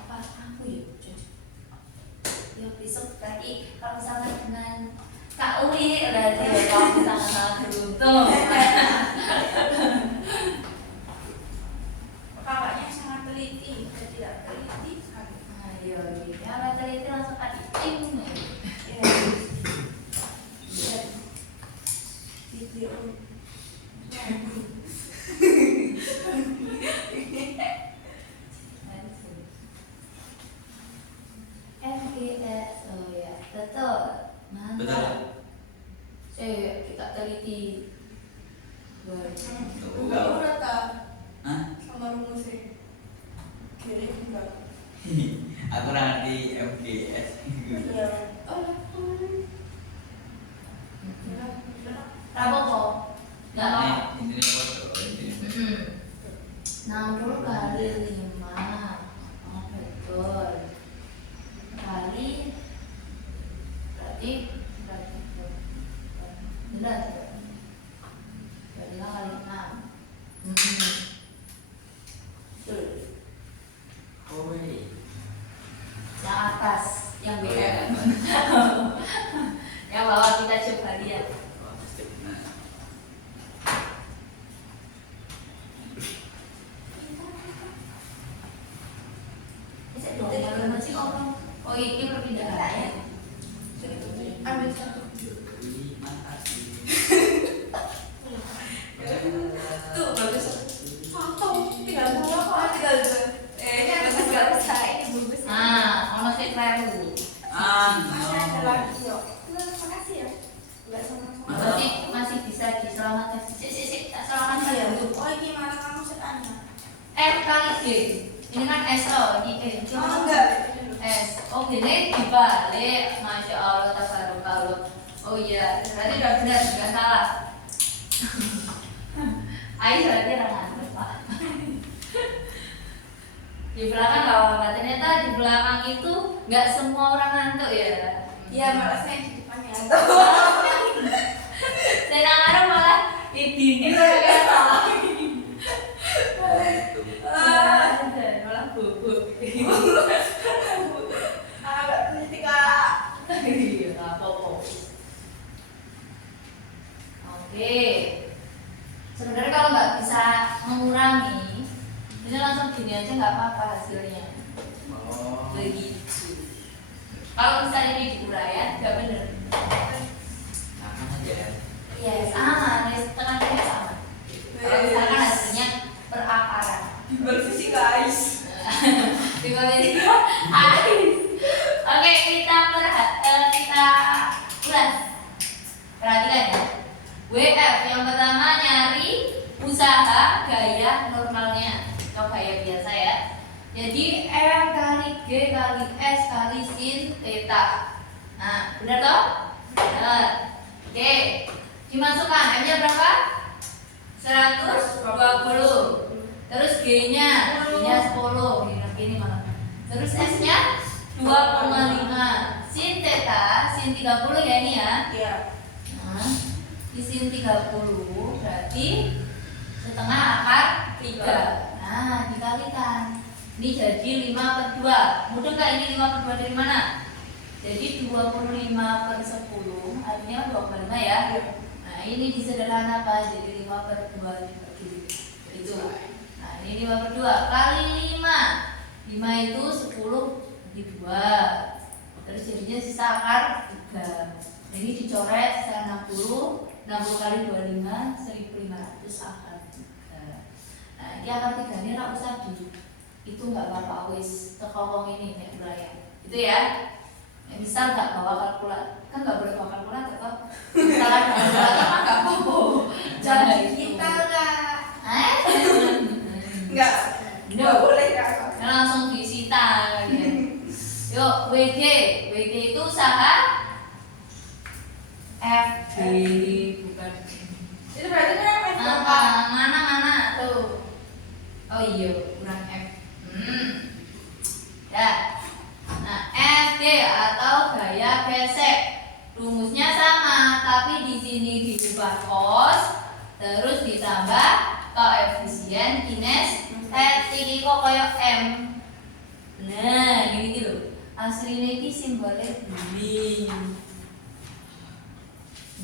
apa aku ya? Ya besok berarti kalau misalnya dengan Kak Uwi berarti ya kamu sangat beruntung. kakaknya sangat teliti, saya tidak teliti sekali. Ayo, kalau teliti langsung Kak Icing. Iya. Iya. Video. MPS, oh ya, betul. Betul. Mantap. Kita teliti. Baik. Enggak udah tak Hah? sama rumusnya. Jadi enggak. Aku ngerti MGS. Iya. Oh. Rapopo. Enggak apa. Ini foto ini. 60 kali 5. Oh, betul. Kali berarti benar. Berarti kali 6. Betul. Oi. Yang atas, yang beda. Yang bawah kita coba lihat. Oh ini perpindahannya. Ambil satu. Tuh bagus. Satu. Tinggal dua kok. Tinggal dua. Ini ada nggak bisa. Ini belum bisa. Nah, ono sing kleru. Masih ada lagi yuk. Makasih ya. Enggak sama-sama. Masih bisa diselamatkan. Sik, tak selamatkan Iya. dulu. Oh ini malah kamu setanya. F kali G. Ini kan SO, ini E. Oh enggak. S. Oh gini dibalik. Masya Allah, tabarokallah. Oh iya, berarti udah benar, nggak salah. Ayo berarti orang ngantuk, Pak. Di belakang nggak apa-apa. Ternyata di belakang itu nggak semua orang ngantuk ya. Iya malah saya di depannya. Saya ngarep malah dingin kayak salah. Malah bubuk. Agak ketika. Iya, nggak apa-apa. Oke. Sebenarnya kalau nggak bisa mengurangi, bisa langsung gini aja nggak apa-apa hasilnya. Oh. Begitu. Kalau misalnya ini dikurai ya, nggak bener. Sama aja. Iya, sama. Tengah-tengah sama. Kalau misalkan hasilnya berakaran. Bersih guys. Dibalik ais. Oke, kita ulas. Perhatikan ya. WF yang pertama nyari usaha gaya normalnya atau gaya biasa ya. Jadi M kali G kali S kali sin theta. Nah, benar toh? Benar. Oke. Dimasukkan M-nya berapa? 120. Terus G-nya 10. Gini malah. Terus S-nya 2,5. Sin theta, sin 30 ya ini ya. Iya. Nah, di sin 30 berarti setengah akar 3. Nah, dikalikan. Ini jadi 5/2. Mudah nggak ini 5/2 dari mana? Jadi 25/10 artinya 2,5 ya. Nah ini disederhanakan jadi 5/2 dibagi itu. Nah ini 5/2 kali 5. 5 itu 10 bagi 2. Terus jadinya sisa akar 3. Ini dicoret sisa 60 kali 25 1500 akar 3. Nah ini akar 3 ini rak usah itu nggak apa-apa wis tekowong ini kayak berlayar itu ya. Misal nggak bawa kalkulator kan nggak boleh bawa kalkulator kok. Misalnya bawa kalkulator mah nggak apa-apa. Jadi kita lah. Enggak. Enggak boleh Kak. Langsung disita gitu. Yuk WG itu usaha FG bukan. Itu berarti kan Mana tuh. Oh iya kurang F. Ya. Nah FG atau gaya gesek rumusnya sama tapi di sini diubah cos terus ditambah koefisien kinestetik kok kayak M. Nah gini loh. Aslinya ini simbolnya bumi.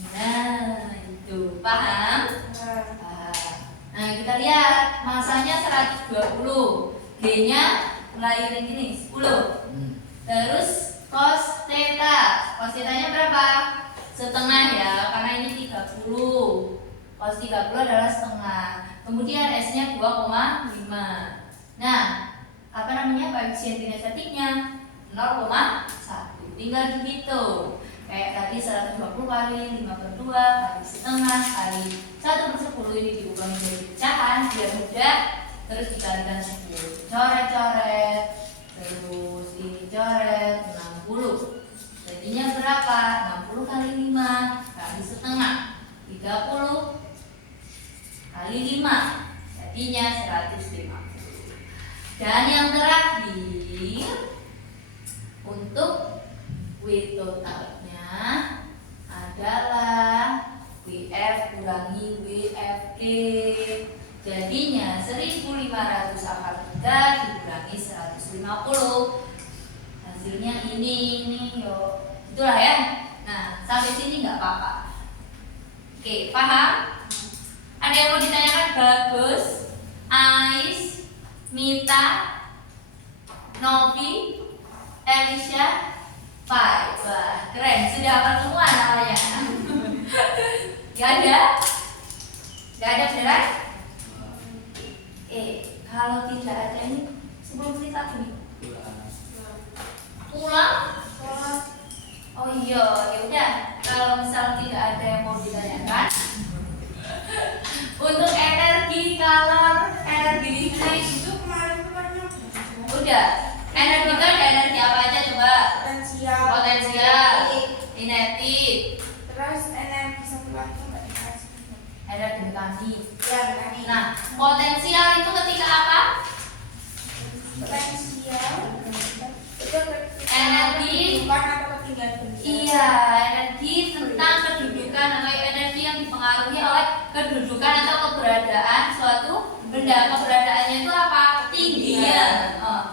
Nah itu paham? Nah kita lihat masanya 120, G-nya mulai gini 10. Terus cos theta-nya berapa? Setengah ya, karena ini 30. Cos 30 adalah setengah. Kemudian S-nya 2,5. Nah, apa namanya koefisien kinestetiknya? 0,1. Tinggal dihitung. Kayak tadi 120 kali 5/2 kali setengah kali 1/10 ini diubah menjadi pecahan biar mudah. Terus dikalikan 10. Coret-coret. Terus ini coret 60. Jadinya berapa? 60 kali 5 kali setengah 30 kali 5. Jadinya 150. Dan yang terakhir untuk W totalnya adalah WF kurangi WFG. Jadinya 1500 akar 3 dikurangi 150. Hasilnya ini yuk. Itulah ya. Nah, sampai sini nggak apa-apa. Oke, paham? Ada yang mau ditanyakan? Bagus. Ais, Mita, Novi, Elisha, Pai. Wah, keren. Sudah hafal semua namanya. Gak ada? Gak ada beneran? Kalau tidak ada ini 10 menit lagi nih. Pulang? Oh iya, ya udah. Kalau misal tidak ada yang mau ditanyakan, untuk energi kalor, energi listrik itu kemarin udah. Energi kan ada energi apa aja coba? Potensial, kinetik, terus energi satu lagi nggak dikasih. energi mekanik. Ya mekanik. Nah, potensial itu ketika apa? Potensial itu Energi. bukan atau ketinggalan benda. Iya, energi tentang kedudukan atau energi yang dipengaruhi oleh kedudukan atau keberadaan suatu benda. Keberadaannya itu apa? Tingginya,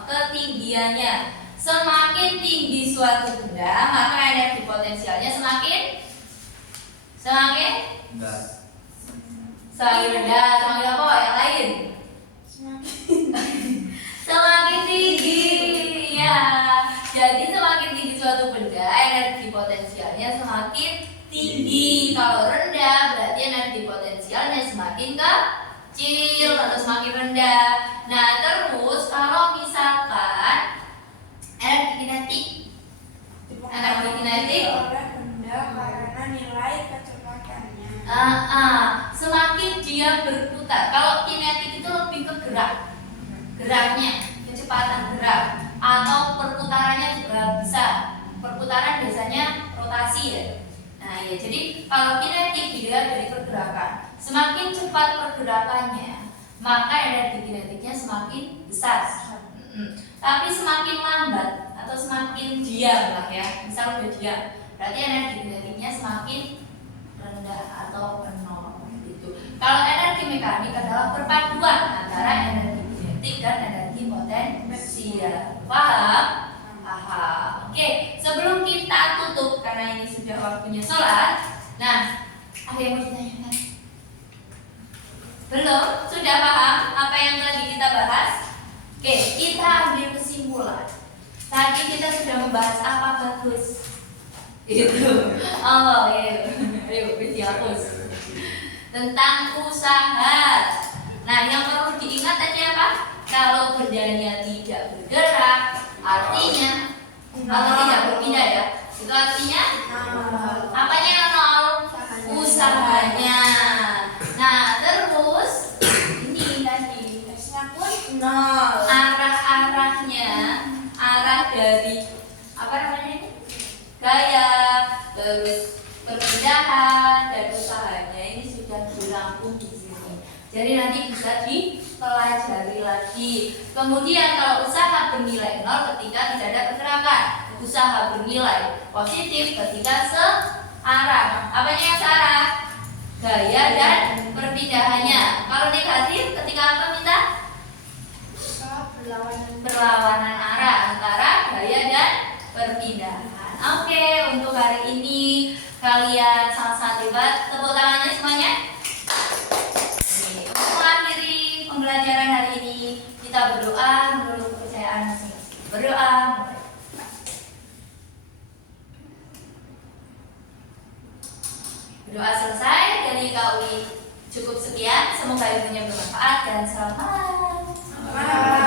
ketinggiannya. Semakin tinggi suatu benda, maka energi potensialnya semakin Enggak. rendah. Semakin apa? Yang lain? Semakin tinggi. Ya. Jadi semakin tinggi suatu benda, energi potensialnya semakin tinggi. Kalau rendah berarti energi potensialnya semakin kecil atau semakin rendah. Nah, terus kalau misalkan energi kinetik oleh benda karena nilai kecepatannya. semakin dia berputar. Kalau kinetik itu lebih ke geraknya, kecepatan gerak, atau perputarannya juga bisa. Perputaran biasanya rotasi ya. Nah ya, jadi kalau kinetik dilihat dari pergerakan. Semakin cepat pergerakannya, maka energi kinetiknya semakin besar. Tapi semakin lambat atau semakin diam lah ya, misal udah diam, berarti energi kinetiknya semakin rendah atau nol gitu. Kalau energi mekanik adalah perpaduan antara energi kinetik dan energi potensial. Paham? Paham. Oke, sebelum kita Belum? Sudah paham apa yang tadi kita bahas? Oke, kita ambil kesimpulan. Tadi kita sudah membahas apa bagus? Itu. Oh, iya. Ayo, dihapus. Tentang usaha. Nah, yang perlu diingat tadi apa? Kalau berdanya tidak bergerak, artinya atau tidak berpindah ya. Itu artinya apanya yang nol? Usahanya. Nah, terus ini tadi X-nya pun nol. arah-arahnya, arah dari apa namanya ini? Gaya, terus perpindahan dan usahanya ini sudah dirangkum di sini. Jadi nanti bisa dipelajari lagi. Kemudian kalau usaha bernilai nol ketika tidak ada pergerakan, usaha bernilai positif ketika searah. Apanya yang searah? Gaya dan perpindahannya. Kalau negatif ketika apa minta? Berlawanan arah antara gaya dan perpindahan. Oke, untuk hari ini kalian sangat-sangat hebat. Tepuk tangannya semuanya. Oke, untuk mengakhiri pembelajaran hari ini kita berdoa menurut kepercayaan masing-masing. Berdoa. Berdoa selesai dari KUI cukup sekian. Semoga ilmunya bermanfaat dan selamat.